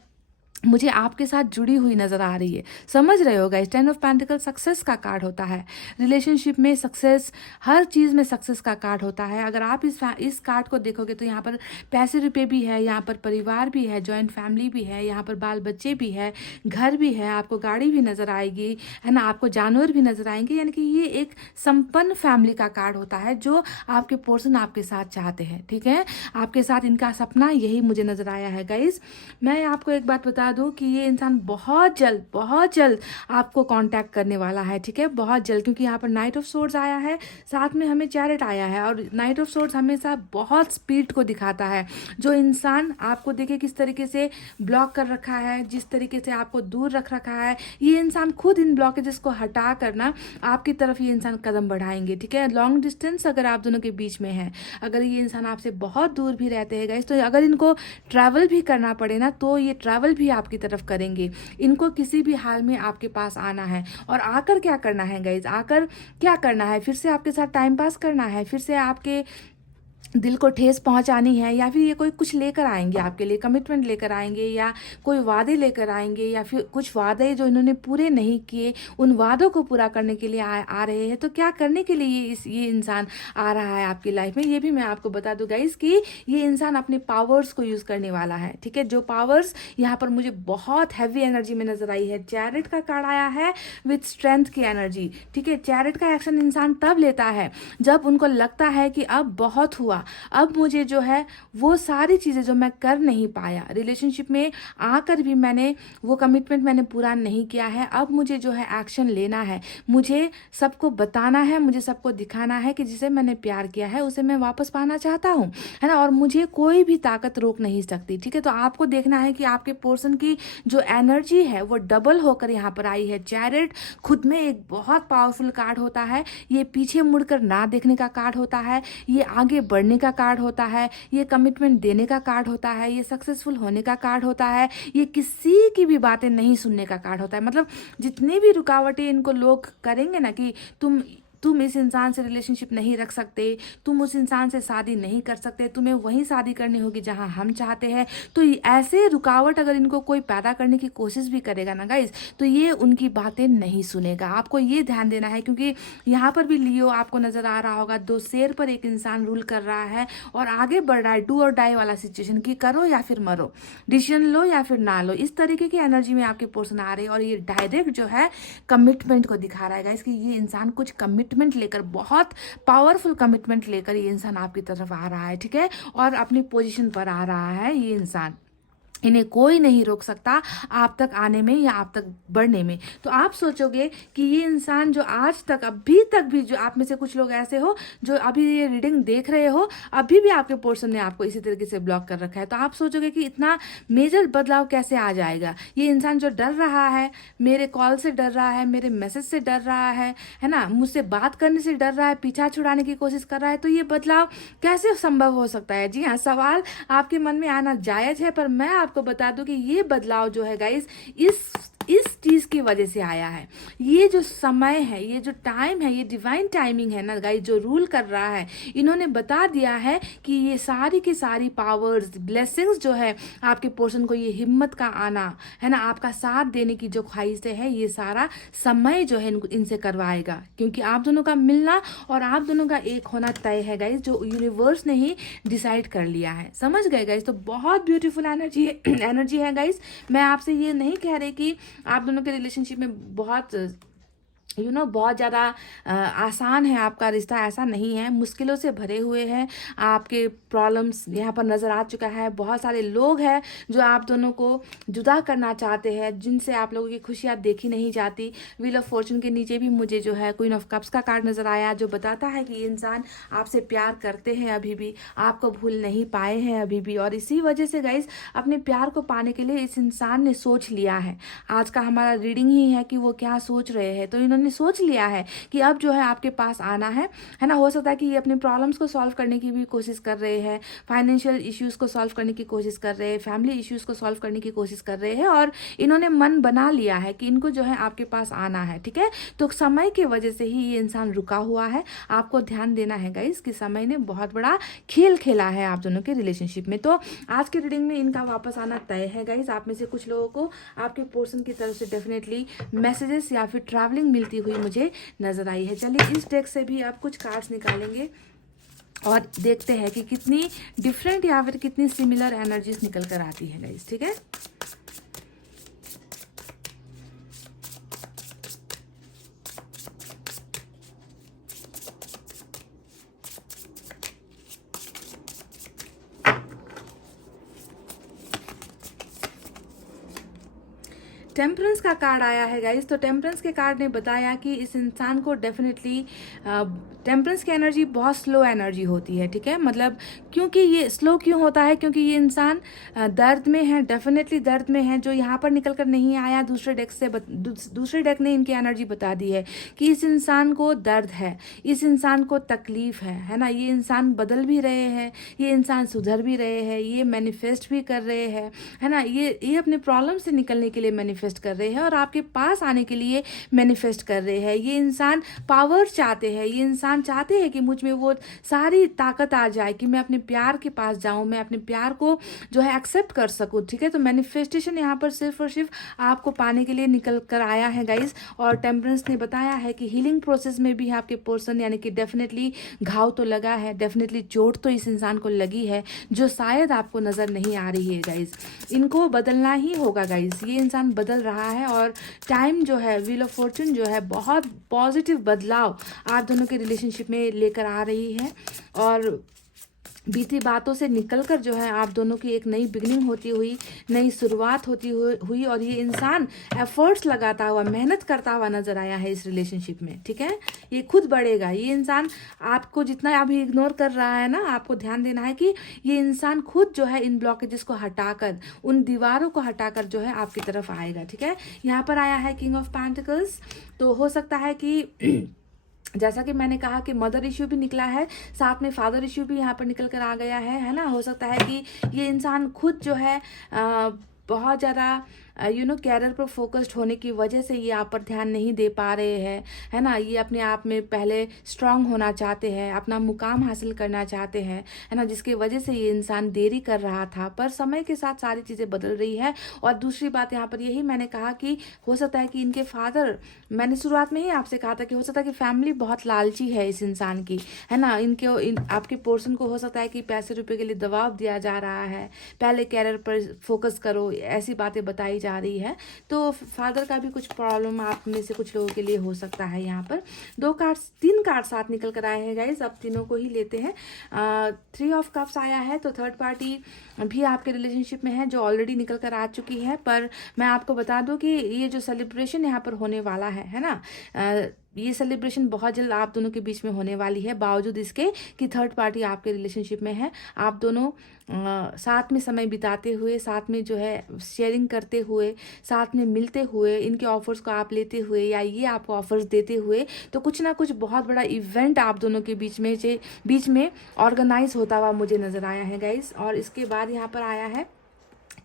मुझे आपके साथ जुड़ी हुई नज़र आ रही है। समझ रहे हो गाइस, 10 ऑफ पेंटिकल सक्सेस का कार्ड होता है। रिलेशनशिप में सक्सेस, हर चीज़ में सक्सेस का कार्ड होता है। अगर आप इस कार्ड को देखोगे तो यहाँ पर पैसे रुपए भी है, यहाँ पर परिवार भी है, जॉइंट फैमिली भी है, यहाँ पर बाल बच्चे भी है, घर भी है, आपको गाड़ी भी नज़र आएगी, है ना, आपको जानवर भी नज़र आएंगे। यानी कि ये एक संपन्न फैमिली का कार्ड होता है जो आपके पर्सन आपके साथ चाहते हैं। ठीक है, आपके साथ इनका सपना यही मुझे नज़र आया है गाइस। मैं आपको एक बात बता दूं कि ये इंसान बहुत जल्द आपको कांटेक्ट करने वाला है। ठीक है, बहुत जल्द, क्योंकि यहाँ पर नाइट ऑफ सोर्ड्स आया है, साथ में हमें चैरिट आया है, और नाइट ऑफ सोर्ड्स हमेशा बहुत स्पीड को दिखाता है। जो इंसान आपको देखे किस तरीके से ब्लॉक कर रखा है, जिस तरीके से आपको दूर रख रखा है, ये इंसान खुद इन ब्लॉकेजेस को हटा करना आपकी तरफ ये इंसान कदम बढ़ाएंगे। ठीक है, लॉन्ग डिस्टेंस अगर आप दोनों के बीच में है, अगर ये इंसान आपसे बहुत दूर भी रहते हैं गाइस, तो अगर इनको ट्रैवल भी करना पड़े ना, तो ये ट्रैवल भी आपकी तरफ करेंगे। इनको किसी भी हाल में आपके पास आना है, और आकर क्या करना है गाइज, आकर क्या करना है, फिर से आपके साथ टाइम पास करना है, फिर से आपके दिल को ठेस पहुंचानी है, या फिर ये कोई कुछ लेकर आएंगे आपके लिए, कमिटमेंट लेकर आएंगे, या कोई वादे लेकर आएंगे, या फिर कुछ वादे जो इन्होंने पूरे नहीं किए उन वादों को पूरा करने के लिए आ रहे हैं। तो क्या करने के लिए ये इंसान आ रहा है आपकी लाइफ में, ये भी मैं आपको बता दूं गाइस कि ये इंसान अपने पावर्स को यूज़ करने वाला है। ठीक है, जो पावर्स यहाँ पर मुझे बहुत हैवी एनर्जी में नजर आई है। चैरिट का कार्ड आया है विथ स्ट्रेंथ की एनर्जी। ठीक है, चैरिट का एक्शन इंसान तब लेता है जब उनको लगता है कि अब बहुत हुआ, अब मुझे जो है वो सारी चीज़ें जो मैं कर नहीं पाया, रिलेशनशिप में आकर भी मैंने वो कमिटमेंट मैंने पूरा नहीं किया है, अब मुझे जो है एक्शन लेना है, मुझे सबको बताना है, मुझे सबको दिखाना है कि जिसे मैंने प्यार किया है उसे मैं वापस पाना चाहता हूँ, है ना, और मुझे कोई भी ताकत रोक नहीं सकती। ठीक है, तो आपको देखना है कि आपके पर्सन की जो एनर्जी है वो डबल होकर यहाँ पर आई है। चैरिट खुद में एक बहुत पावरफुल कार्ड होता है, ये पीछे मुड़कर ना देखने का कार्ड होता है, ये आगे बढ़ने का कार्ड होता है, ये कमिटमेंट देने का कार्ड होता है, ये सक्सेसफुल होने का कार्ड होता है, ये किसी की भी बातें नहीं सुनने का कार्ड होता है। मतलब जितनी भी रुकावटें इनको लोग करेंगे ना कि तुम इस इंसान से रिलेशनशिप नहीं रख सकते, तुम उस इंसान से शादी नहीं कर सकते, तुम्हें वहीं शादी करनी होगी जहां हम चाहते हैं, तो ऐसे रुकावट अगर इनको कोई पैदा करने की कोशिश भी करेगा ना गाइस, तो ये उनकी बातें नहीं सुनेगा। आपको ये ध्यान देना है, क्योंकि यहाँ पर भी लियो आपको नजर आ रहा होगा, 2 शेर पर एक इंसान रूल कर रहा है और आगे बढ़ रहा है, डू और डाई वाला सिचुएशन की करो या फिर मरो, डिसीजन लो या फिर ना लो, इस तरीके की एनर्जी में आपके पर्सन आ रही है। और ये डायरेक्ट जो है कमिटमेंट को दिखा रहा है गाइस कि ये इंसान कुछ कमिटमेंट लेकर, बहुत पावरफुल कमिटमेंट लेकर ये इंसान आपकी तरफ आ रहा है। ठीक है, और अपनी पोजीशन पर आ रहा है ये इंसान, इन्हें कोई नहीं रोक सकता आप तक आने में या आप तक बढ़ने में। तो आप सोचोगे कि ये इंसान जो आज तक, अभी तक भी, जो आप में से कुछ लोग ऐसे हो जो अभी ये रीडिंग देख रहे हो, अभी भी आपके पर्सन ने आपको इसी तरीके से ब्लॉक कर रखा है, तो आप सोचोगे कि इतना मेजर बदलाव कैसे आ जाएगा। ये इंसान जो डर रहा है, मेरे कॉल से डर रहा है, मेरे मैसेज से डर रहा है ना, मुझसे बात करने से डर रहा है, पीछा छुड़ाने की कोशिश कर रहा है, तो ये बदलाव कैसे संभव हो सकता है। जी हाँ, सवाल आपके मन में आना जायज है, पर मैं आपको बता दूं कि ये बदलाव जो है गाइस इस चीज की वजह से आया है। ये जो समय है, ये जो टाइम है, ये डिवाइन टाइमिंग है ना गाइस, जो रूल कर रहा है, इन्होंने बता दिया है कि ये सारी की सारी पावर्स, ब्लेसिंग्स जो है आपके पर्सन को, ये हिम्मत का आना है ना, आपका साथ देने की जो ख्वाहिशें है, ये सारा समय जो है इनसे करवाएगा, क्योंकि आप दोनों का मिलना और आप दोनों का एक होना तय है गाइस, जो यूनिवर्स ने ही डिसाइड कर लिया है। समझ गए गाइस, तो बहुत ब्यूटीफुल एनर्जी है गाइस। मैं आपसे ये नहीं कह रही कि आप दोनों के रिलेशनशिप में बहुत बहुत ज़्यादा आसान है आपका रिश्ता, ऐसा नहीं है, मुश्किलों से भरे हुए हैं, आपके प्रॉब्लम्स यहाँ पर नज़र आ चुका है। बहुत सारे लोग हैं जो आप दोनों को जुदा करना चाहते हैं, जिनसे आप लोगों की खुशियाँ देखी नहीं जाती। व्हील ऑफ फॉर्चून के नीचे भी मुझे जो है क्वीन ऑफ कप्स का कार्ड नज़र आया, जो बताता है कि ये इंसान आपसे प्यार करते हैं, अभी भी आपको भूल नहीं पाए हैं अभी भी, और इसी वजह से गाइस अपने प्यार को पाने के लिए इस इंसान ने सोच लिया है। आज का हमारा रीडिंग ही है कि वो क्या सोच रहे हैं, तो इन्होंने इन्होंने सोच लिया है कि अब जो है आपके पास आना है ना। हो सकता है कि ये अपने प्रॉब्लम्स को सॉल्व करने की भी कोशिश कर रहे हैं, फाइनेंशियल इश्यूज़ को सॉल्व करने की कोशिश कर रहे हैं, फैमिली इश्यूज़ को सॉल्व करने की कोशिश कर रहे हैं, और इन्होंने मन बना लिया है कि इनको जो है आपके पास आना है, ठीक है। तो समय की वजह से ही ये इंसान रुका हुआ है। आपको ध्यान देना है गाइस कि समय ने बहुत बड़ा खेल खेला है आप दोनों के रिलेशनशिप में। तो आज की रीडिंग में इनका वापस आना तय है गाइस। आप में से कुछ लोगों को आपके पर्सन की तरफ से डेफिनेटली मैसेजेस या फिर ट्रैवलिंग मिलती हुई मुझे नजर आई है। चलिए इस डेक से भी आप कुछ कार्ड्स निकालेंगे और देखते हैं कि कितनी डिफरेंट या फिर कितनी सिमिलर एनर्जीज निकल कर आती है गाइस, ठीक है। टेम्परेंस का कार्ड आया है गाइस। तो टेम्परेंस के कार्ड ने बताया कि इस इंसान को डेफिनेटली टेम्परेंस की एनर्जी बहुत स्लो एनर्जी होती है, ठीक है। मतलब क्योंकि ये स्लो क्यों होता है, क्योंकि ये इंसान दर्द में है, डेफिनेटली दर्द में है। जो यहाँ पर निकल कर नहीं आया दूसरे डेक से, दूसरे डेक ने इनकी एनर्जी बता दी है कि इस इंसान को दर्द है, इस इंसान को तकलीफ है ना। ये इंसान बदल भी रहे हैं, ये इंसान सुधर भी रहे हैं, ये मैनिफेस्ट भी कर रहे हैं, है ना। ये अपने प्रॉब्लम से निकलने के लिए मैनिफेस्ट कर रहे हैं और आपके पास आने के लिए मैनिफेस्ट कर रहे हैं। ये इंसान पावर चाहते हैं, ये इंसान चाहते हैं कि मुझ में वो सारी ताकत आ जाए कि मैं अपने प्यार के पास जाऊं, मैं अपने प्यार को जो है एक्सेप्ट कर सकूं, ठीक है। तो मैनिफेस्टेशन यहाँ पर सिर्फ और सिर्फ आपको पाने के लिए निकल कर आया है गाइस। और टेम्परेंस ने बताया है कि हीलिंग प्रोसेस में भी आपके पर्सन यानी कि डेफिनेटली घाव तो लगा है, डेफिनेटली चोट तो इस इंसान को लगी है जो शायद आपको नजर नहीं आ रही है गाइस। इनको बदलना ही होगा गाइस, ये इंसान बदल रहा है और टाइम जो है, व्हील ऑफ फॉर्चून जो है बहुत पॉजिटिव बदलाव आप दोनों के रिलेशनशिप में लेकर आ रही है। और बीती बातों से निकलकर जो है आप दोनों की एक नई बिगनिंग होती हुई, नई शुरुआत होती हुई और ये इंसान एफर्ट्स लगाता हुआ, मेहनत करता हुआ नजर आया है इस रिलेशनशिप में, ठीक है। ये खुद बढ़ेगा। ये इंसान आपको जितना अभी इग्नोर कर रहा है ना, आपको ध्यान देना है कि ये इंसान खुद जो है इन ब्लॉकेजेस को हटाकर, उन दीवारों को हटाकर जो है आपकी तरफ आएगा, ठीक है। यहाँ पर आया है किंग ऑफ पेंटिकल्स। तो हो सकता है कि जैसा कि मैंने कहा कि मदर इश्यू भी निकला है, साथ में फादर इश्यू भी यहाँ पर निकल कर आ गया है ना। हो सकता है कि ये इंसान खुद जो है बहुत ज़्यादा कैरियर पर फोकस्ड होने की वजह से ये आप पर ध्यान नहीं दे पा रहे हैं, है ना। ये अपने आप में पहले स्ट्रांग होना चाहते हैं, अपना मुकाम हासिल करना चाहते हैं, है ना, जिसकी वजह से ये इंसान देरी कर रहा था। पर समय के साथ सारी चीज़ें बदल रही है। और दूसरी बात यहाँ पर यही मैंने कहा कि हो सकता है कि इनके फादर, मैंने शुरुआत में ही आपसे कहा था कि हो सकता है कि फैमिली बहुत लालची है इस इंसान की, है ना। आपके पर्सन को हो सकता है कि पैसे रुपए के लिए दबाव दिया जा रहा है, पहले कैरियर पर फोकस करो, ऐसी बातें बताई जा रही है। तो फादर का भी कुछ प्रॉब्लम आप में से कुछ लोगों के लिए हो सकता है। यहाँ पर तीन कार्ड साथ निकल कर आए हैं गाइस। अब तीनों को ही लेते हैं। 3 ऑफ कप्स आया है, तो थर्ड पार्टी भी आपके रिलेशनशिप में है जो ऑलरेडी निकल कर आ चुकी है। पर मैं आपको बता दूं कि ये जो सेलिब्रेशन यहाँ पर होने वाला है ना, ये सेलिब्रेशन बहुत जल्द आप दोनों के बीच में होने वाली है, बावजूद इसके कि थर्ड पार्टी आपके रिलेशनशिप में है। आप दोनों साथ में समय बिताते हुए, साथ में जो है शेयरिंग करते हुए, साथ में मिलते हुए, इनके ऑफर्स को आप लेते हुए या ये आपको ऑफर्स देते हुए, तो कुछ ना कुछ बहुत बड़ा इवेंट आप दोनों के बीच में ऑर्गेनाइज होता हुआ मुझे नजर आया है गाइस। और इसके बाद यहाँ पर आया है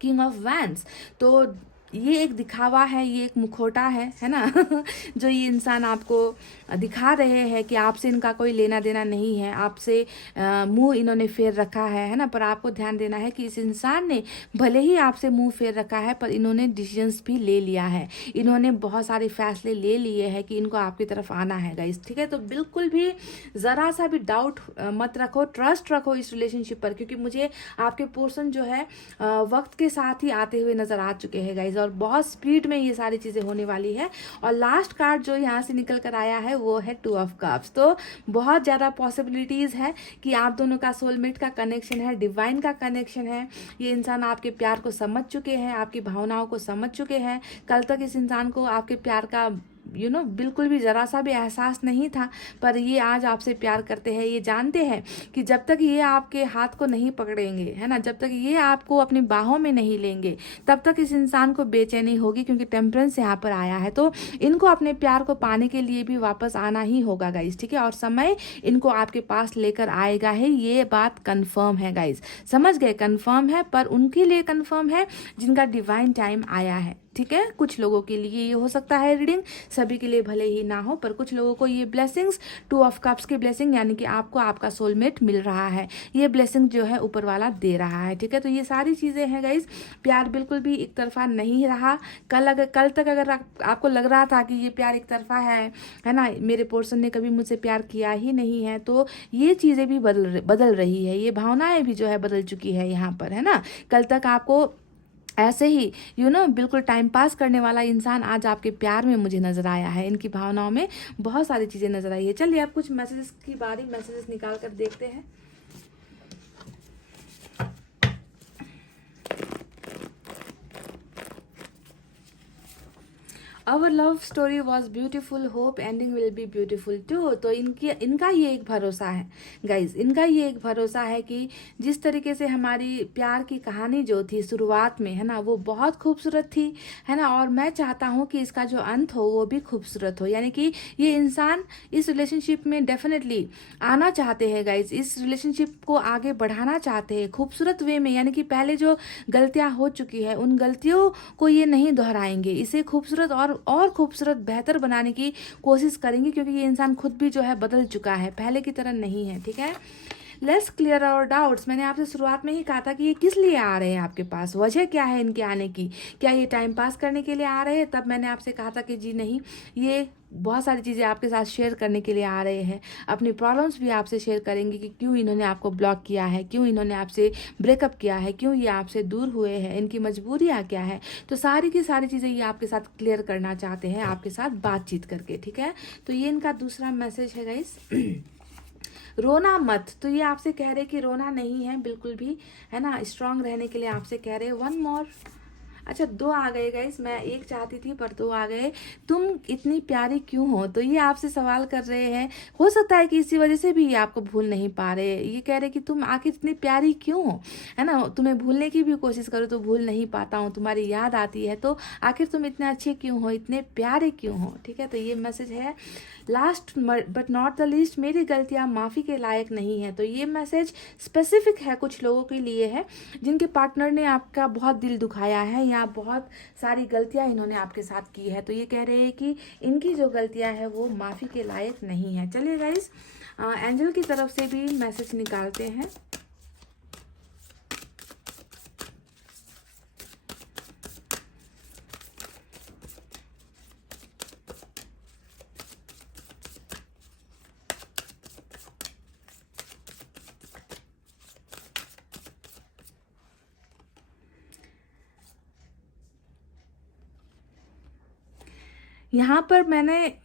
किंग ऑफ वैंड्स। तो ये एक दिखावा है, ये एक मुखौटा है ना जो ये इंसान आपको दिखा रहे हैं कि आपसे इनका कोई लेना देना नहीं है, आपसे मुंह इन्होंने फेर रखा है ना। पर आपको ध्यान देना है कि इस इंसान ने भले ही आपसे मुंह फेर रखा है, पर इन्होंने डिसीजंस भी ले लिया है, इन्होंने बहुत सारे फैसले ले लिए हैं कि इनको आपकी तरफ आना है गाइस, ठीक है। तो बिल्कुल भी ज़रा सा भी डाउट मत रखो, ट्रस्ट रखो इस रिलेशनशिप पर, क्योंकि मुझे आपके पर्सन जो है वक्त के साथ ही आते हुए नजर आ चुके हैं गाइस, और बहुत स्पीड में ये सारी चीज़ें होने वाली है। और लास्ट कार्ड जो यहाँ से निकल कर आया है वो है 2 ऑफ कप्स। तो बहुत ज़्यादा पॉसिबिलिटीज़ है कि आप दोनों का सोलमेट का कनेक्शन है, डिवाइन का कनेक्शन है। ये इंसान आपके प्यार को समझ चुके हैं, आपकी भावनाओं को समझ चुके हैं। कल तक इस इंसान को आपके प्यार का बिल्कुल भी ज़रा सा भी एहसास नहीं था। पर ये आज आपसे प्यार करते हैं, ये जानते हैं कि जब तक ये आपके हाथ को नहीं पकड़ेंगे, है ना, जब तक ये आपको अपनी बाहों में नहीं लेंगे, तब तक इस इंसान को बेचैनी होगी, क्योंकि टेम्परेंस यहाँ पर आया है। तो इनको अपने प्यार को पाने के लिए भी वापस आना ही होगा गाइज, ठीक है। और समय इनको आपके पास लेकर आएगा है, ये बात कंफर्म है गाइज, समझ गए, कंफर्म है। पर उनके लिए कंफर्म है जिनका डिवाइन टाइम आया है, ठीक है। कुछ लोगों के लिए ये हो सकता है रीडिंग, सभी के लिए भले ही ना हो, पर कुछ लोगों को ये ब्लेसिंग्स, 2 ऑफ कप्स की ब्लेसिंग, यानी कि आपको आपका सोलमेट मिल रहा है, ये ब्लेसिंग जो है ऊपर वाला दे रहा है, ठीक है। तो ये सारी चीज़ें हैं गाइज। प्यार बिल्कुल भी एक तरफा नहीं रहा। कल तक अगर आपको लग रहा था कि ये प्यार एक तरफा है ना, मेरे पर्सन ने कभी मुझसे प्यार किया ही नहीं है, तो ये चीज़ें भी बदल रही है, ये भावनाएं भी जो है बदल चुकी है यहाँ पर, है ना। कल तक आपको ऐसे ही बिल्कुल टाइम पास करने वाला इंसान आज आपके प्यार में मुझे नज़र आया है, इनकी भावनाओं में बहुत सारी चीज़ें नज़र आई है। चलिए आप कुछ मैसेजेस की बारी मैसेजेस निकाल कर देखते हैं। Our love story was beautiful, hope ending will be beautiful too. तो इनका ये एक भरोसा है गाइज, इनका ये एक भरोसा है कि जिस तरीके से हमारी प्यार की कहानी जो थी शुरुआत में, है ना, वो बहुत खूबसूरत थी, है ना। और मैं चाहता हूँ कि इसका जो अंत हो वो भी खूबसूरत हो, यानी कि ये इंसान इस रिलेशनशिप में डेफिनेटली आना चाहते हैं गाइज, इस रिलेशनशिप को आगे बढ़ाना चाहते हैं खूबसूरत वे में, यानी कि पहले जो गलतियाँ हो चुकी है उन गलतियों को ये नहीं दोहराएंगे, इसे खूबसूरत और खूबसूरत बेहतर बनाने की कोशिश करेंगे, क्योंकि ये इंसान खुद भी जो है बदल चुका है, पहले की तरह नहीं है, ठीक है। Let's clear our doubts. मैंने आपसे शुरुआत में ही कहा था कि ये किस लिए आ रहे हैं आपके पास, वजह क्या है इनके आने की, क्या ये टाइम पास करने के लिए आ रहे हैं। तब मैंने आपसे कहा था कि जी नहीं, ये बहुत सारी चीज़ें आपके साथ शेयर करने के लिए आ रहे हैं, अपनी प्रॉब्लम्स भी आपसे शेयर करेंगे कि क्यों इन्होंने आपको ब्लॉक किया है, क्यों इन्होंने आपसे ब्रेकअप किया है, क्यों ये आपसे दूर हुए हैं, इनकी मजबूरियाँ क्या है। तो सारी की सारी चीज़ें ये आपके साथ क्लियर करना चाहते हैं, आपके साथ बातचीत करके, ठीक है। तो ये इनका दूसरा मैसेज है गाइस। रोना मत, तो ये आपसे कह रहे कि रोना नहीं है बिल्कुल भी, है ना, स्ट्रांग रहने के लिए आपसे कह रहे। 1 मोर, अच्छा 2 आ गए गाइस, मैं 1 चाहती थी पर 2 आ गए। तुम इतनी प्यारी क्यों हो, तो ये आपसे सवाल कर रहे हैं, हो सकता है कि इसी वजह से भी ये आपको भूल नहीं पा रहे। ये कह रहे कि तुम आखिर इतनी प्यारी क्यों हो, है ना, तुम्हें भूलने की भी कोशिश करो तो भूल नहीं पाता हूँ, तुम्हारी याद आती है, तो आखिर तुम इतने अच्छे क्यों हो, इतने प्यारे क्यों हो, ठीक है। तो ये मैसेज है। Last but not the least, मेरी गलतियाँ माफ़ी के लायक नहीं है। तो ये मैसेज स्पेसिफिक है कुछ लोगों के लिए है जिनके पार्टनर ने आपका बहुत दिल दुखाया है, या बहुत सारी गलतियाँ इन्होंने आपके साथ की है। तो ये कह रहे हैं कि इनकी जो गलतियाँ हैं वो माफ़ी के लायक नहीं है। चलिए गाइस, एंजल की तरफ से भी मैसेज निकालते हैं। यहाँ पर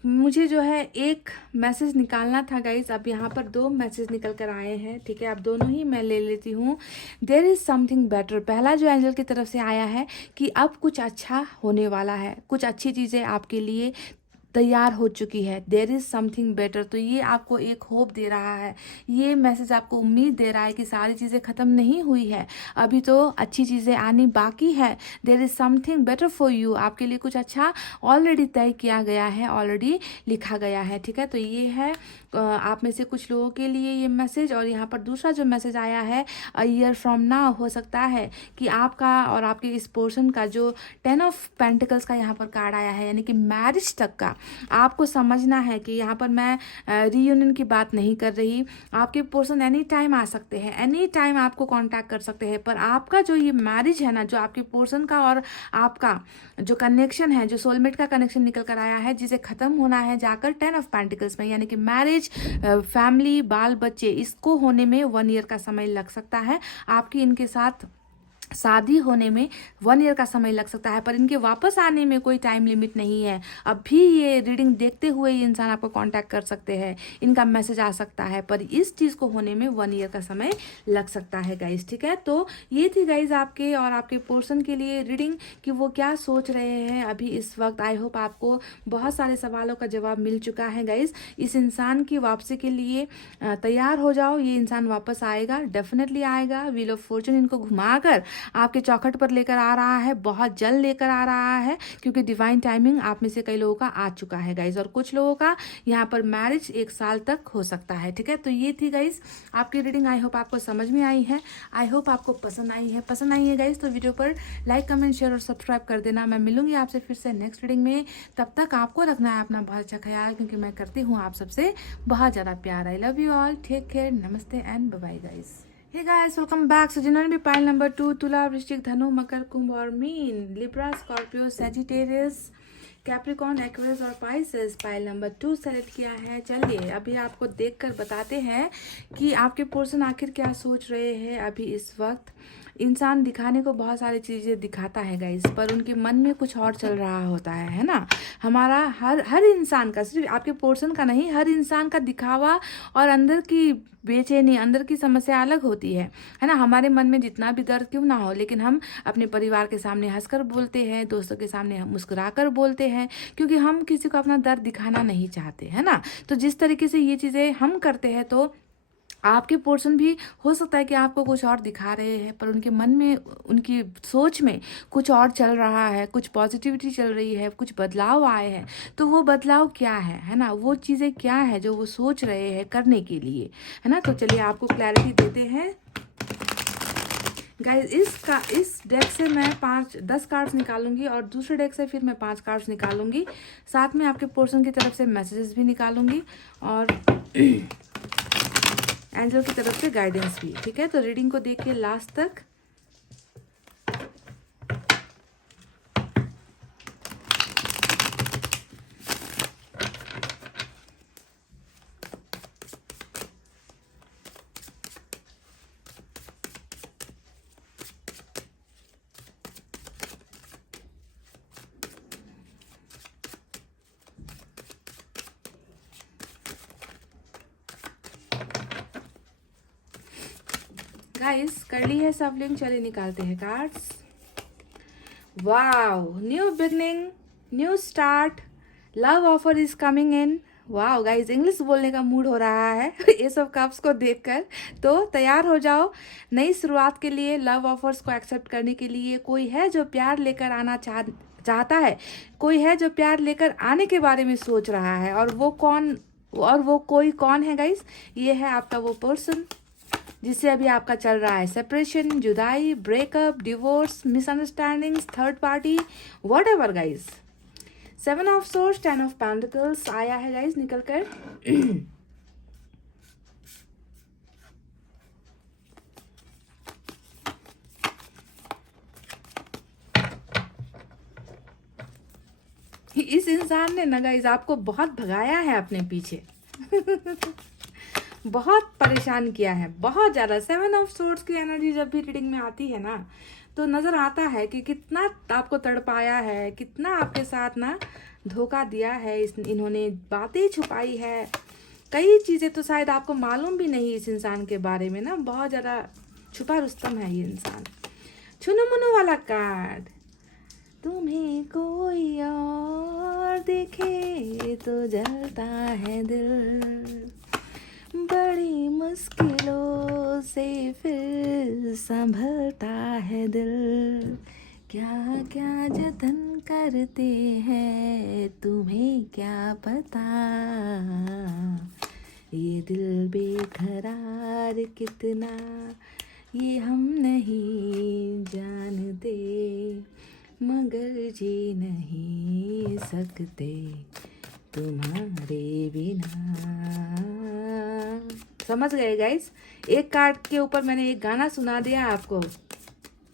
मुझे जो है एक मैसेज निकालना था गाइज, अब यहाँ पर 2 मैसेज निकल कर आए हैं, ठीक है। अब दोनों ही मैं ले लेती हूँ। देयर इज़ समथिंग बेटर, पहला जो एंजल की तरफ से आया है कि अब कुछ अच्छा होने वाला है, कुछ अच्छी चीज़ें आपके लिए तैयार हो चुकी है। देयर इज़ समथिंग बेटर, तो ये आपको एक होप दे रहा है, ये मैसेज आपको उम्मीद दे रहा है कि सारी चीज़ें ख़त्म नहीं हुई है, अभी तो अच्छी चीज़ें आनी बाकी है। There is something better for you, आपके लिए कुछ अच्छा ऑलरेडी तय किया गया है, ऑलरेडी लिखा गया है, ठीक है। तो ये है आप में से कुछ लोगों के लिए ये मैसेज। और यहाँ पर दूसरा जो मैसेज आया है, अ ईयर फ्रॉम नाउ, हो सकता है कि आपका और आपके इस पर्सन का जो 10 ऑफ पेंटिकल्स का यहाँ पर कार्ड आया है, यानी कि मैरिज तक का आपको समझना है कि यहाँ पर मैं रीयूनियन की बात नहीं कर रही। आपके पर्सन एनी टाइम आ सकते हैं, एनी टाइम आपको कांटेक्ट कर सकते हैं, पर आपका जो ये मैरिज है ना, जो आपके पर्सन का और आपका जो कनेक्शन है, जो सोलमेट का कनेक्शन निकल कर आया है, जिसे ख़त्म होना है जाकर 10 ऑफ पेंटिकल्स में, यानी कि मैरिज, फैमिली, बाल बच्चे, इसको होने में 1 ईयर का समय लग सकता है। आपकी इनके साथ शादी होने में 1 ईयर का समय लग सकता है, पर इनके वापस आने में कोई टाइम लिमिट नहीं है। अब भी ये रीडिंग देखते हुए ये इंसान आपको कांटेक्ट कर सकते हैं, इनका मैसेज आ सकता है, पर इस चीज़ को होने में 1 ईयर का समय लग सकता है गाइस। ठीक है, तो ये थी गाइस आपके और आपके पर्सन के लिए रीडिंग कि वो क्या सोच रहे हैं अभी इस वक्त। आई होप आपको बहुत सारे सवालों का जवाब मिल चुका है गाइस। इस इंसान की वापसी के लिए तैयार हो जाओ, ये इंसान वापस आएगा, डेफिनेटली आएगा। व्हील ऑफ फॉर्चून इनको घुमाकर आपके चौखट पर लेकर आ रहा है, बहुत जल्द लेकर आ रहा है, क्योंकि डिवाइन टाइमिंग आप में से कई लोगों का आ चुका है गाइज, और कुछ लोगों का यहाँ पर मैरिज 1 साल तक हो सकता है। ठीक है, तो ये थी गाइज आपकी रीडिंग। आई होप आपको समझ में आई है, आई होप आपको पसंद आई है गाइज। तो वीडियो पर लाइक, कमेंट, शेयर और सब्सक्राइब कर देना। मैं मिलूंगी आपसे फिर से नेक्स्ट रीडिंग में। तब तक आपको रखना है अपना बहुत अच्छा ख्याल, क्योंकि मैं करती हूँ आप सबसे बहुत ज़्यादा प्यार। I love you all, take care, नमस्ते and bye bye guys. Hey guys, welcome back. So जिन्होंने भी पाइल नंबर 2 तुला, वृश्चिक, धनु, मकर, कुंभ और mean, Libra, Scorpio, Sagittarius, Capricorn, Aquarius और पाइसेस पाइल नंबर 2 सेलेक्ट किया है। चलिए अभी आपको देखकर बताते हैं कि आपके पर्सन आखिर क्या सोच रहे हैं अभी इस वक्त। इंसान दिखाने को बहुत सारी चीज़ें दिखाता है गाइस, पर उनके मन में कुछ और चल रहा होता है ना। हमारा हर इंसान का, सिर्फ आपके पर्सन का नहीं, हर इंसान का दिखावा और अंदर की बेचैनी, अंदर की समस्या अलग होती है ना। हमारे मन में जितना भी दर्द क्यों ना हो, लेकिन हम अपने परिवार के सामने हंसकर बोलते हैं, दोस्तों के सामने हम मुस्कुराकर बोलते हैं, क्योंकि हम किसी को अपना दर्द दिखाना नहीं चाहते, है ना। तो जिस तरीके से ये चीज़ें हम करते हैं, तो आपके पर्सन भी हो सकता है कि आपको कुछ और दिखा रहे हैं, पर उनके मन में, उनकी सोच में कुछ और चल रहा है, कुछ पॉजिटिविटी चल रही है, कुछ बदलाव आए हैं। तो वो बदलाव क्या है ना, वो चीज़ें क्या है जो वो सोच रहे हैं करने के लिए, है ना। तो चलिए आपको क्लैरिटी देते हैं गाइस। इस डेक से मैं 10 कार्ड्स निकालूंगी और दूसरे डेक से फिर मैं 5 कार्ड्स निकालूंगी, साथ में आपके पर्सन की तरफ से मैसेजेस भी निकालूंगी और एंजल की तरफ से गाइडेंस भी। ठीक है, तो रीडिंग को देखिए लास्ट तक। गाइस कर ली है सब लिंक, चलिए निकालते हैं cards. Wow, new beginning, new start, love offer is coming in. Wow guys, English बोलने का मूड हो रहा है ये सब कप्स को देखकर। तो तैयार हो जाओ नई शुरुआत के लिए, लव ऑफर्स को एक्सेप्ट करने के लिए। कोई है जो प्यार लेकर आना चाहता है, कोई है जो प्यार लेकर आने के बारे में सोच रहा है, और वो कोई कौन है गाइस? ये है आपका वो पर्सन जिससे अभी आपका चल रहा है सेपरेशन, जुदाई, breakup, divorce, misunderstandings, third party, whatever guys. 7 of source, 10 of pentacles आया है गाइस निकल कर। इस इंसान ने ना गाइस आपको बहुत भगाया है अपने पीछे बहुत परेशान किया है, बहुत ज़्यादा। 7 ऑफ सोर्ड्स की एनर्जी जब भी रीडिंग में आती है ना, तो नज़र आता है कि कितना आपको तड़पाया है, कितना आपके साथ ना धोखा दिया है, इन्होंने बातें छुपाई है, कई चीज़ें तो शायद आपको मालूम भी नहीं इस इंसान के बारे में ना। बहुत ज़्यादा छुपा रुस्तम है ये इंसान। छुनु मुनु वाला कार्ड, तुम्हें कोई और देखे तो जलता है दिल, बड़ी मुश्किलों से फिर संभलता है दिल, क्या क्या जतन करते हैं तुम्हें क्या पता, ये दिल बेकरार कितना ये हम नहीं जानते, मगर जी नहीं सकते तुम्हारे बिना। समझ गए गाइस? एक कार्ड के ऊपर मैंने एक गाना सुना दिया आपको,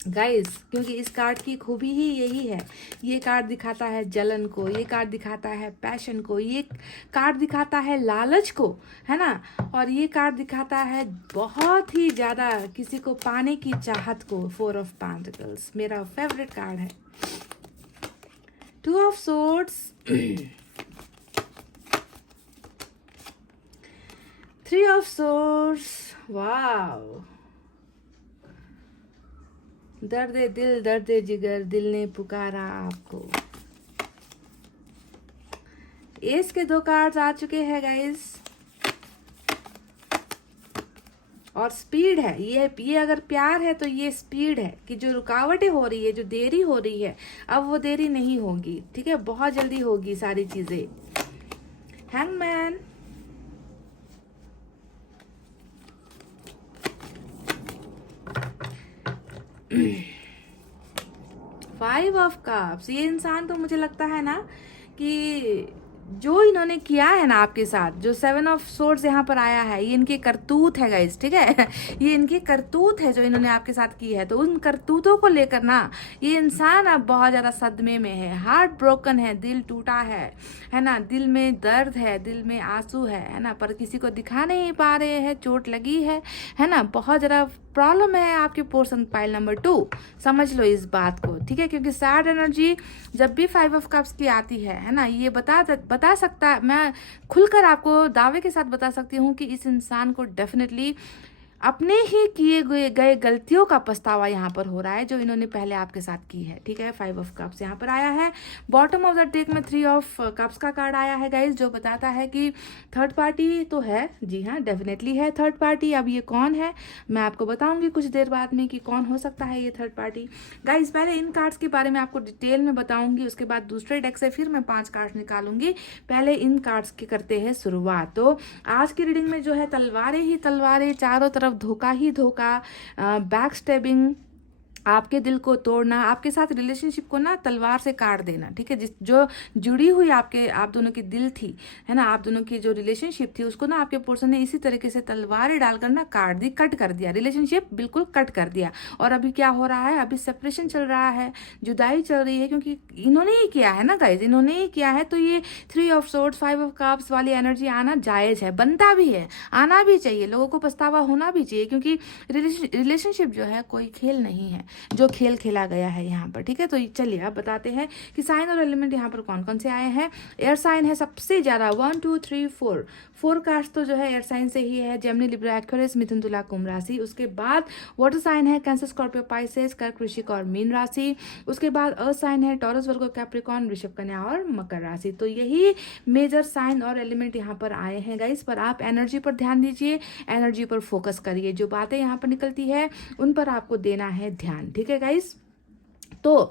गाइस, क्योंकि इस कार्ड की खूबी ही यही है। ये कार्ड दिखाता है जलन को, ये कार्ड दिखाता है पैशन को, ये कार्ड दिखाता है लालच को, है ना। और ये कार्ड दिखाता है बहुत ही ज़्यादा किसी को पाने की चाहत को। 4 ऑफ पेंटिकल्स मेरा फेवरेट कार्ड है। 2 ऑफ सोर्ड्स, 3 ऑफ सोर्ड्स, वाव। दर्द दिल, दर्द जिगर, दिल ने पुकारा आपको। एस के 2 कार्ड्स आ चुके हैं गाइस, और स्पीड है। ये अगर प्यार है तो ये स्पीड है कि जो रुकावटें हो रही है, जो देरी हो रही है, अब वो देरी नहीं होगी, ठीक है, बहुत जल्दी होगी सारी चीजें। Hangman, five of cups. ये इंसान तो मुझे लगता है ना कि जो इन्होंने किया है ना आपके साथ, जो 7 ऑफ सोर्ड्स यहाँ पर आया है, ये इनकी करतूत है गाइस, ठीक है। ये इनकी करतूत है जो इन्होंने आपके साथ की है। तो उन करतूतों को लेकर ना ये इंसान अब बहुत ज़्यादा सदमे में है, हार्ट ब्रोकन है, दिल टूटा है ना, दिल में दर्द है, दिल में आंसू है ना, पर किसी को दिखा नहीं पा रहे हैं, चोट लगी है ना, बहुत ज़्यादा प्रॉब्लम है आपके पोर्सन पाइल नंबर 2। समझ लो इस बात को, ठीक है, क्योंकि सैड एनर्जी जब भी 5 ऑफ कप्स की आती है ना, ये बता सकता, मैं खुलकर आपको दावे के साथ बता सकती हूँ कि इस इंसान को डेफिनेटली अपने ही किए गए गलतियों का पछतावा यहाँ पर हो रहा है जो इन्होंने पहले आपके साथ की है, ठीक है। 5 ऑफ कप्स यहाँ पर आया है। बॉटम ऑफ द डेक में 3 ऑफ कप्स का कार्ड आया है गाइज, जो बताता है कि थर्ड पार्टी तो है, जी हाँ डेफिनेटली है थर्ड पार्टी। अब ये कौन है मैं आपको बताऊंगी कुछ देर बाद में कि कौन हो सकता है ये थर्ड पार्टी। गाइज पहले इन कार्ड्स के बारे में आपको डिटेल में बताऊंगी, उसके बाद दूसरे डेक से फिर मैं 5 कार्ड्स निकालूंगी। पहले इन कार्ड्स की करते हैं शुरुआत। तो आज की रीडिंग में जो है तलवारें ही तलवारें, चारों तरफ धोखा ही धोखा, बैक स्टेबिंग, आपके दिल को तोड़ना, आपके साथ रिलेशनशिप को ना तलवार से काट देना, ठीक है। जो जुड़ी हुई आप दोनों की दिल थी, है ना, आप दोनों की जो रिलेशनशिप थी उसको ना आपके पर्सन ने इसी तरीके से तलवारें डालकर ना काट दी, कट कर दिया, रिलेशनशिप बिल्कुल कट कर दिया। और अभी क्या हो रहा है, अभी सेपरेशन चल रहा है, जुदाई चल रही है, क्योंकि इन्होंने ही किया है ना गाइज, इन्होंने ही किया है। तो ये 3 ऑफ सोर्ड्स 5 ऑफ कप्स वाली एनर्जी आना जायज है, बनता भी है, आना भी चाहिए, लोगों को पछतावा होना भी चाहिए, क्योंकि रिलेशनशिप जो है कोई खेल नहीं है जो खेल खेला गया है यहाँ पर, ठीक है। तो चलिए अब बताते हैं कि साइन और एलिमेंट यहाँ पर कौन कौन से आए हैं। एयर साइन है सबसे ज़्यादा, 1 2 3 4 कार्ड्स तो जो है एयर साइन से ही है, जेमिनी, लिब्रा, एक्वेरियस, मिथुन, तुला, कुंभ राशि। उसके बाद वाटर साइन है कैंसर, स्कॉर्पियो, पाइसेस, कर्क, वृश्चिक और मीन राशि। उसके बाद अर्थ साइन है टॉरस, वर्गो, कैप्रिकॉर्न, वृषभ, कन्या और मकर राशि। तो यही मेजर साइन और एलिमेंट यहाँ पर आए हैं गाइस। पर आप एनर्जी पर ध्यान दीजिए, एनर्जी पर फोकस करिए, जो बातें यहाँ पर निकलती है उन पर आपको देना है ध्यान, ठीक है गाइस। तो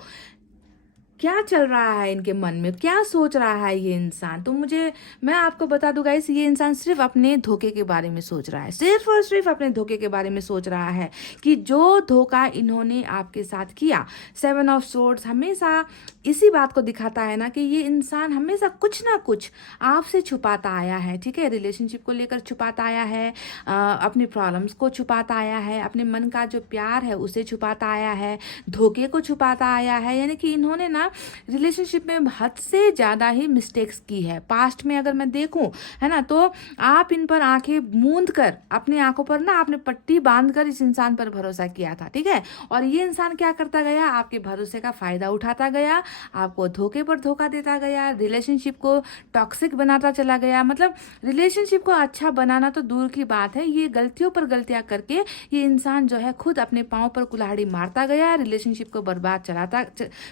क्या चल रहा है इनके मन में, क्या सोच रहा है ये इंसान, तो मैं आपको बता दूं गाइस, ये इंसान सिर्फ अपने धोखे के बारे में सोच रहा है, सिर्फ और सिर्फ अपने धोखे के बारे में सोच रहा है कि जो धोखा इन्होंने आपके साथ किया। 7 ऑफ सोर्ड्स हमेशा इसी बात को दिखाता है ना कि ये इंसान हमेशा कुछ ना कुछ आपसे छुपाता आया है, ठीक है। रिलेशनशिप को लेकर छुपाता आया है, अपनी प्रॉब्लम्स को छुपाता आया है, अपने मन का जो प्यार है उसे छुपाता आया है, धोखे को छुपाता आया है। यानी कि इन्होंने ना रिलेशनशिप में हद से ज़्यादा ही मिस्टेक्स की है पास्ट में, अगर मैं देखूं, है ना। तो आप इन पर आंखें मूंद कर, अपनी आंखों पर ना आपने पट्टी बांध कर इस इंसान पर भरोसा किया था, ठीक है। और ये इंसान क्या करता गया, आपके भरोसे का फायदा उठाता गया, आपको धोखे पर धोखा देता गया, रिलेशनशिप को टॉक्सिक बनाता चला गया। मतलब रिलेशनशिप को अच्छा बनाना तो दूर की बात है, ये गलतियों पर गलतियां करके ये इंसान जो है खुद अपने पाँव पर कुल्हाड़ी मारता गया, रिलेशनशिप को बर्बाद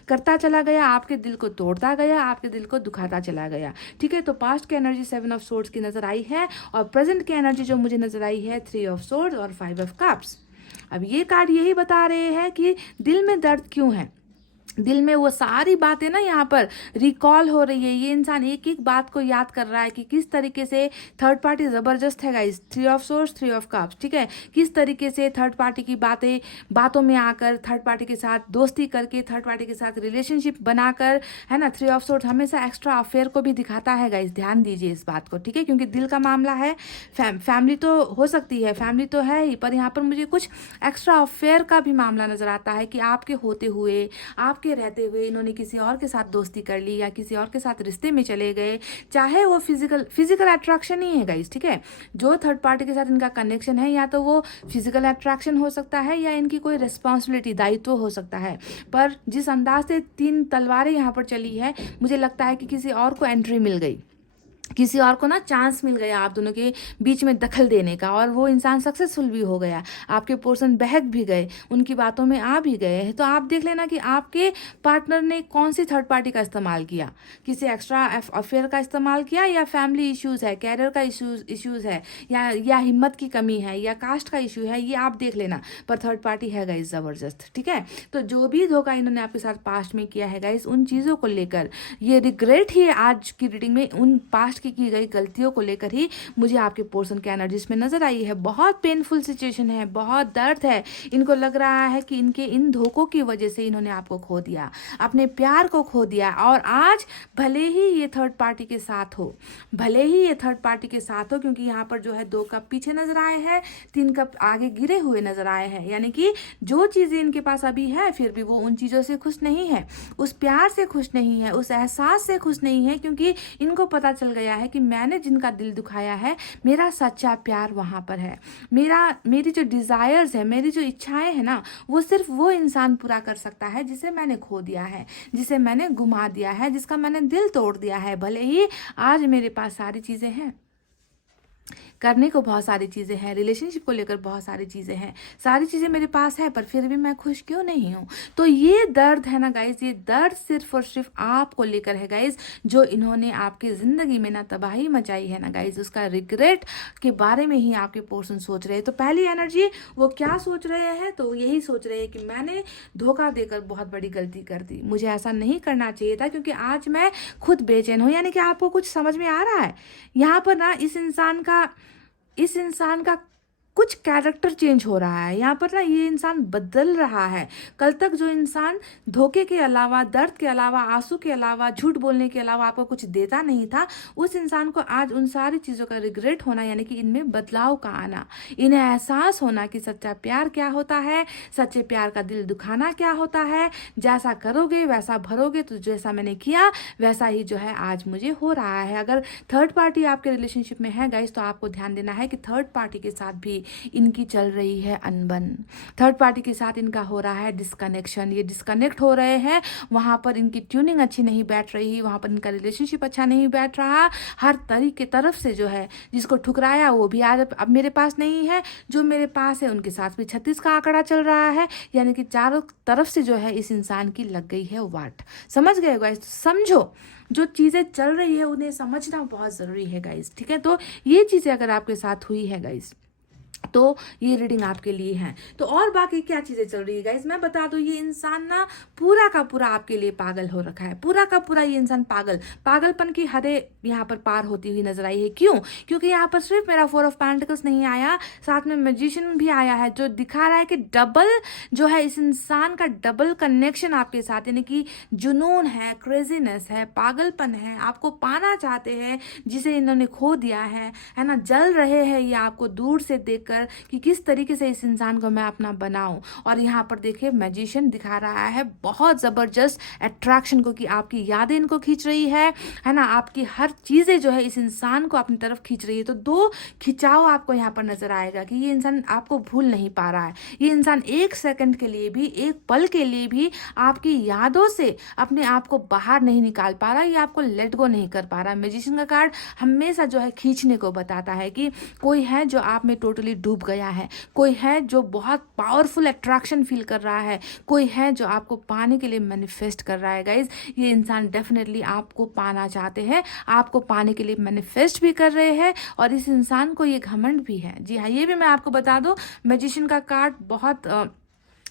करता चला गया, आपके दिल को तोड़ता गया, आपके दिल को दुखाता चला गया, ठीक है। तो पास्ट की एनर्जी 7 ऑफ सोर्ड्स की नजर आई है, और प्रेजेंट की एनर्जी जो मुझे नजर आई है 3 ऑफ सोर्ड्स और 5 ऑफ कप्स। अब ये कार्ड यही बता रहे हैं कि दिल में दर्द क्यों है, दिल में वो सारी बातें ना यहाँ पर रिकॉल हो रही है। ये इंसान एक एक बात को याद कर रहा है कि किस तरीके से थर्ड पार्टी ज़बरदस्त है guys. 3 of source 3 of cups, ठीक है। किस तरीके से थर्ड पार्टी की बातों में आकर, थर्ड पार्टी के साथ दोस्ती करके, थर्ड पार्टी के साथ रिलेशनशिप बनाकर, है ना। 3 ऑफ सोर्स हमेशा एक्स्ट्रा अफेयर को भी दिखाता है गाइस, ध्यान दीजिए इस बात को, ठीक है। क्योंकि दिल का मामला है, फैमिली तो हो सकती है, फैमिली तो है ही, पर यहाँ पर मुझे कुछ एक्स्ट्रा अफेयर का भी मामला नजर आता है कि आपके होते हुए, आपके रहते हुए इन्होंने किसी और के साथ दोस्ती कर ली या किसी और के साथ रिश्ते में चले गए। चाहे वो फिजिकल अट्रैक्शन ही है गाइस, ठीक है। जो थर्ड पार्टी के साथ इनका कनेक्शन है, या तो वो फिजिकल अट्रैक्शन हो सकता है या इनकी कोई रिस्पॉन्सिबिलिटी, दायित्व हो सकता है। पर जिस अंदाज से 3 तलवारें यहाँ पर चली है, मुझे लगता है कि किसी और को एंट्री मिल गई, किसी और को ना चांस मिल गया आप दोनों के बीच में दखल देने का, और वो इंसान सक्सेसफुल भी हो गया। आपके पोर्शन बहक भी गए, उनकी बातों में आ भी गए। तो आप देख लेना कि आपके पार्टनर ने कौन सी थर्ड पार्टी का इस्तेमाल किया, किसी एक्स्ट्रा अफेयर का इस्तेमाल किया, या फैमिली इश्यूज़ है, कैरियर का इश्यूज़ है, या हिम्मत की कमी है, या कास्ट का इशू है, ये आप देख लेना। पर थर्ड पार्टी है गाइस ज़बरदस्त, ठीक है। तो जो भी धोखा इन्होंने आपके साथ पास्ट में किया है गाइस, उन चीज़ों को लेकर ये रिग्रेट ही आज की रीडिंग में उन पास्ट की गई गलतियों को लेकर ही मुझे आपके पोर्शन के एनर्जीज में नजर आई है। बहुत पेनफुल सिचुएशन है, बहुत दर्द है। इनको लग रहा है कि इनके इन धोखों की वजह से इन्होंने आपको खो दिया, अपने प्यार को खो दिया। और आज भले ही ये थर्ड पार्टी के साथ हो, भले ही ये थर्ड पार्टी के साथ हो, क्योंकि यहाँ पर जो है 2 कप पीछे नजर आए हैं, 3 कप आगे गिरे हुए नजर आए हैं। यानी कि जो चीजें इनके पास अभी है, फिर भी वो उन चीजों से खुश नहीं है, उस प्यार से खुश नहीं है, उस एहसास से खुश नहीं है। क्योंकि इनको पता चल गया है कि मैंने जिनका दिल दुखाया है, मेरा सच्चा प्यार वहां पर है। मेरी जो डिजायर्स है, मेरी जो इच्छाएं है ना, वो सिर्फ वो इंसान पूरा कर सकता है जिसे मैंने खो दिया है, जिसे मैंने गुमा दिया है, जिसका मैंने दिल तोड़ दिया है। भले ही आज मेरे पास सारी चीजें हैं, करने को बहुत सारी चीज़ें हैं, रिलेशनशिप को लेकर बहुत सारी चीज़ें हैं, सारी चीज़ें मेरे पास है, पर फिर भी मैं खुश क्यों नहीं हूँ। तो ये दर्द है ना गाइज, ये दर्द सिर्फ और सिर्फ आपको लेकर है गाइज। जो इन्होंने आपकी ज़िंदगी में ना तबाही मचाई है ना गाइज, उसका रिग्रेट के बारे में ही आपके पोर्शन सोच रहे हैं। तो पहली एनर्जी वो क्या सोच रहे हैं, तो यही सोच रहे हैं कि मैंने धोखा देकर बहुत बड़ी गलती कर दी, मुझे ऐसा नहीं करना चाहिए था, क्योंकि आज मैं खुद बेचैन हूँ। यानी कि आपको कुछ समझ में आ रहा है यहाँ पर ना, इस इंसान का कुछ कैरेक्टर चेंज हो रहा है यहाँ पर ना, ये इंसान बदल रहा है। कल तक जो इंसान धोखे के अलावा, दर्द के अलावा, आंसू के अलावा, झूठ बोलने के अलावा आपको कुछ देता नहीं था, उस इंसान को आज उन सारी चीज़ों का रिग्रेट होना, यानी कि इनमें बदलाव का आना, इन्हें एहसास होना कि सच्चा प्यार क्या होता है, सच्चे प्यार का दिल दुखाना क्या होता है। जैसा करोगे वैसा भरोगे, तो जैसा मैंने किया वैसा ही जो है आज मुझे हो रहा है। अगर थर्ड पार्टी आपके रिलेशनशिप में है गाइस, तो आपको ध्यान देना है कि थर्ड पार्टी के साथ भी इनकी चल रही है अनबन, थर्ड पार्टी के साथ इनका हो रहा है डिस्कनेक्शन, ये डिस्कनेक्ट हो रहे हैं। वहां पर इनकी ट्यूनिंग अच्छी नहीं बैठ रही, वहां पर इनका रिलेशनशिप अच्छा नहीं बैठ रहा। हर तरीके तरफ से जो है, जिसको ठुकराया वो भी आज अब मेरे पास नहीं है, जो मेरे पास है उनके साथ भी 36 का आंकड़ा चल रहा है। यानी कि चारों तरफ से जो है इस इंसान की लग गई है वाट। समझ गए गाइस? समझो, जो चीज़ें चल रही है उन्हें समझना बहुत ज़रूरी है गाइस, ठीक है। तो ये चीज़ें अगर आपके साथ हुई है गाइस, तो ये रीडिंग आपके लिए है। तो और बाकी क्या चीजें चल रही है गाइस, मैं बता दूं, ये इंसान ना पूरा का पूरा आपके लिए पागल हो रखा है, पूरा का पूरा ये इंसान पागलपन की हदें यहाँ पर पार होती हुई नजर आई है। क्यों? क्योंकि यहाँ पर सिर्फ मेरा 4 ऑफ पेंटिकल्स नहीं आया, साथ में मैजिशियन भी आया है, जो दिखा रहा है कि डबल जो है इस इंसान का डबल कनेक्शन आपके साथ, यानी कि जुनून है, क्रेजीनेस है, पागलपन है, आपको पाना चाहते हैं जिसे इन्होंने खो दिया है ना। जल रहे हैं ये आपको दूर से देखकर कि किस तरीके से इस इंसान को मैं अपना बनाऊं। और यहाँ पर देखिए मैजिशियन दिखा रहा है बहुत जबरदस्त अट्रैक्शन को, कि आपकी यादें इनको खींच रही है ना, आपकी हर चीजें जो है इस इंसान को अपनी तरफ खींच रही है। तो 2 खिंचाव आपको यहाँ पर नजर आएगा कि ये इंसान आपको भूल नहीं पा रहा है, ये इंसान 1 सेकंड के लिए भी, 1 पल के लिए भी आपकी यादों से अपने आप को बाहर नहीं निकाल पा रहा, ये आपको लेट गो नहीं कर पा रहा। मैजिशियन का कार्ड हमेशा जो है खींचने को बताता है कि कोई है जो आप में टोटली डूब गया है, कोई है जो बहुत पावरफुल अट्रैक्शन फील कर रहा है, कोई है जो आपको पाने के लिए मैनिफेस्ट कर रहा है। गाइज, ये इंसान डेफिनेटली आपको पाना चाहते हैं, आपको पाने के लिए मैनिफेस्ट भी कर रहे हैं, और इस इंसान को ये घमंड भी है। जी हाँ, ये भी मैं आपको बता दूं, मैजिशियन का कार्ड बहुत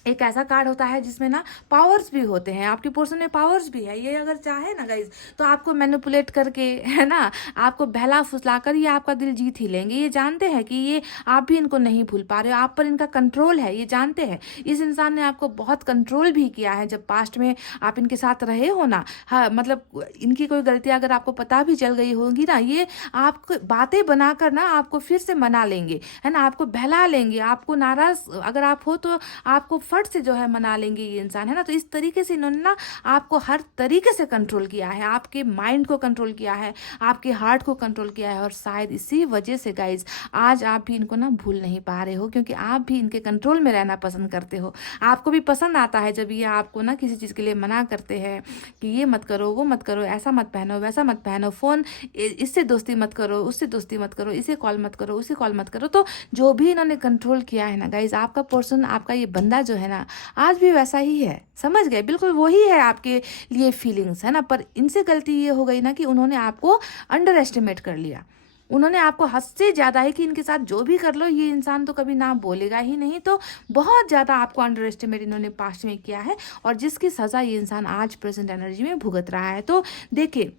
एक ऐसा कार्ड होता है जिसमें ना पावर्स भी होते हैं, आपके पर्सन में पावर्स भी है। ये अगर चाहे ना गाइज तो आपको मैनिपुलेट करके, है ना, आपको बहला फुसला कर ये आपका दिल जीत ही लेंगे। ये जानते हैं कि ये आप भी इनको नहीं भूल पा रहे हो, आप पर इनका कंट्रोल है, ये जानते हैं। इस इंसान ने आपको बहुत कंट्रोल भी किया है जब पास्ट में आप इनके साथ रहे हो ना। हाँ, मतलब इनकी कोई गलती अगर आपको पता भी चल गई होगी ना, ये आपको बातें बनाकर ना आपको फिर से मना लेंगे, है ना, आपको बहला लेंगे। आपको नाराज अगर आप हो तो आपको फट से जो है मना लेंगे ये इंसान, है ना। तो इस तरीके से इन्होंने ना आपको हर तरीके से कंट्रोल किया है, आपके माइंड को कंट्रोल किया है, आपके हार्ट को कंट्रोल किया है। और शायद इसी वजह से गाइज आज आप भी इनको ना भूल नहीं पा रहे हो, क्योंकि आप भी इनके कंट्रोल में रहना पसंद करते हो। आपको भी पसंद आता है जब ये आपको ना किसी चीज़ के लिए मना करते हैं कि ये मत करो, वो मत करो, ऐसा मत पहनो, वैसा मत पहनो, फ़ोन इससे दोस्ती मत करो, उससे दोस्ती मत करो, इसे कॉल मत करो, उसे कॉल मत करो। तो जो भी इन्होंने कंट्रोल किया है ना गाइज, आपका पर्सन, आपका ये बंदा जो है ना आज भी वैसा ही है। समझ गए, बिल्कुल वही है आपके लिए फीलिंग्स, है ना। पर इनसे गलती ये हो गई ना कि उन्होंने आपको अंडर एस्टिमेट कर लिया। उन्होंने आपको हद से ज़्यादा है कि इनके साथ जो भी कर लो ये इंसान तो कभी ना बोलेगा ही नहीं। तो बहुत ज़्यादा आपको अंडर एस्टिमेट इन्होंने पास्ट में किया है, और जिसकी सज़ा ये इंसान आज प्रेजेंट एनर्जी में भुगत रहा है। तो देखिए,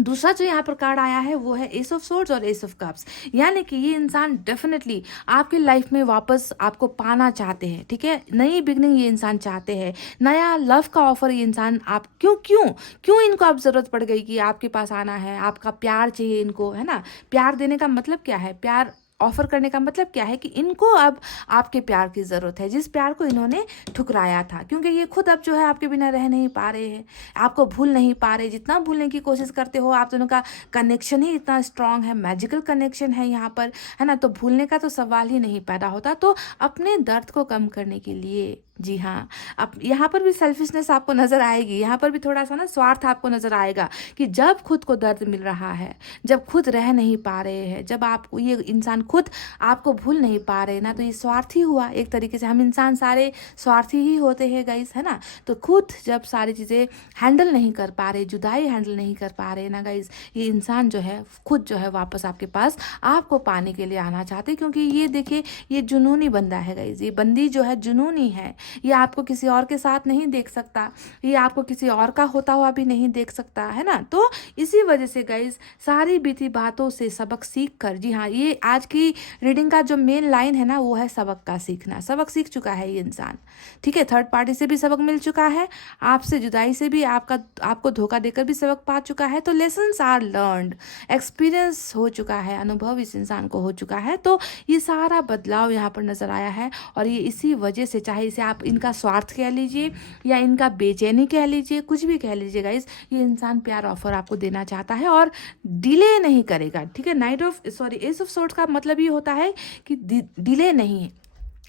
दूसरा जो यहाँ पर कार्ड आया है वो है एस ऑफ सोर्ड्स और एस ऑफ कप्स, यानी कि ये इंसान डेफिनेटली आपकी लाइफ में वापस आपको पाना चाहते हैं। ठीक है, नई बिगनिंग ये इंसान चाहते हैं, नया लव का ऑफर ये इंसान आप क्यों क्यों क्यों इनको अब ज़रूरत पड़ गई कि आपके पास आना है, आपका प्यार चाहिए इनको, है ना। प्यार देने का मतलब क्या है, प्यार ऑफर करने का मतलब क्या है कि इनको अब आपके प्यार की ज़रूरत है, जिस प्यार को इन्होंने ठुकराया था। क्योंकि ये खुद अब जो है आपके बिना रह नहीं पा रहे हैं, आपको भूल नहीं पा रहे। जितना भूलने की कोशिश करते हो, आप दोनों का कनेक्शन ही इतना स्ट्रांग है, मैजिकल कनेक्शन है यहाँ पर, है ना। तो भूलने का तो सवाल ही नहीं पैदा होता। तो अपने दर्द को कम करने के लिए, जी हाँ, अब यहाँ पर भी सेल्फिशनेस आपको नज़र आएगी, यहाँ पर भी थोड़ा सा ना स्वार्थ आपको नज़र आएगा कि जब खुद को दर्द मिल रहा है, जब खुद रह नहीं पा रहे हैं, जब आप ये इंसान खुद आपको भूल नहीं पा रहे ना, तो ये स्वार्थी हुआ एक तरीके से। हम इंसान सारे स्वार्थी ही होते हैं गाइस, है ना। तो खुद जब सारी चीज़ें हैंडल नहीं कर पा रहे, जुदाई हैंडल नहीं कर पा रहे ना गाइस, ये इंसान जो है खुद जो है वापस आपके पास आपको पाने के लिए आना चाहते। क्योंकि ये देखिए, ये जुनूनी बंदा है गाइस, ये बंदी जो है जुनूनी है। ये आपको किसी और के साथ नहीं देख सकता, ये आपको किसी और का होता हुआ भी नहीं देख सकता, है ना। तो इसी वजह से गाइज सारी बीती बातों से सबक सीख कर, जी हाँ, ये आज की रीडिंग का जो मेन लाइन है ना वो है सबक का सीखना। सबक सीख चुका है ये इंसान, ठीक है। थर्ड पार्टी से भी सबक मिल चुका है, आपसे जुदाई से भी, आपको धोखा देकर भी सबक पा चुका है। तो लेसन्स आर लर्नड, एक्सपीरियंस हो चुका है, अनुभव इस इंसान को हो चुका है। तो ये सारा बदलाव यहाँ पर नजर आया है, और ये इसी वजह से, चाहे इसे आप इनका स्वार्थ कह लीजिए या इनका बेचैनी कह लीजिए, कुछ भी कह लीजिए गाइस, ये इंसान प्यार ऑफर आपको देना चाहता है और डिले नहीं करेगा। ठीक है, एस ऑफ सोर्ड्स का मतलब ये होता है कि डिले नहीं है,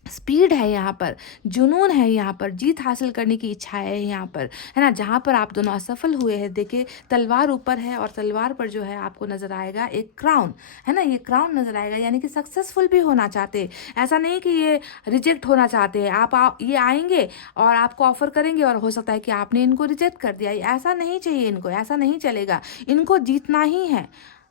स्पीड है यहाँ पर, जुनून है यहाँ पर, जीत हासिल करने की इच्छा है यहाँ पर, है ना। जहाँ पर आप दोनों असफल हुए हैं, देखिए तलवार ऊपर है और तलवार पर जो है आपको नजर आएगा एक क्राउन, है ना। ये क्राउन नजर आएगा, यानी कि सक्सेसफुल भी होना चाहते, ऐसा नहीं कि ये रिजेक्ट होना चाहते हैं। ये आएंगे और आपको ऑफर करेंगे और हो सकता है कि आपने इनको रिजेक्ट कर दिया, ऐसा नहीं चाहिए इनको, ऐसा नहीं चलेगा। इनको जीतना ही है,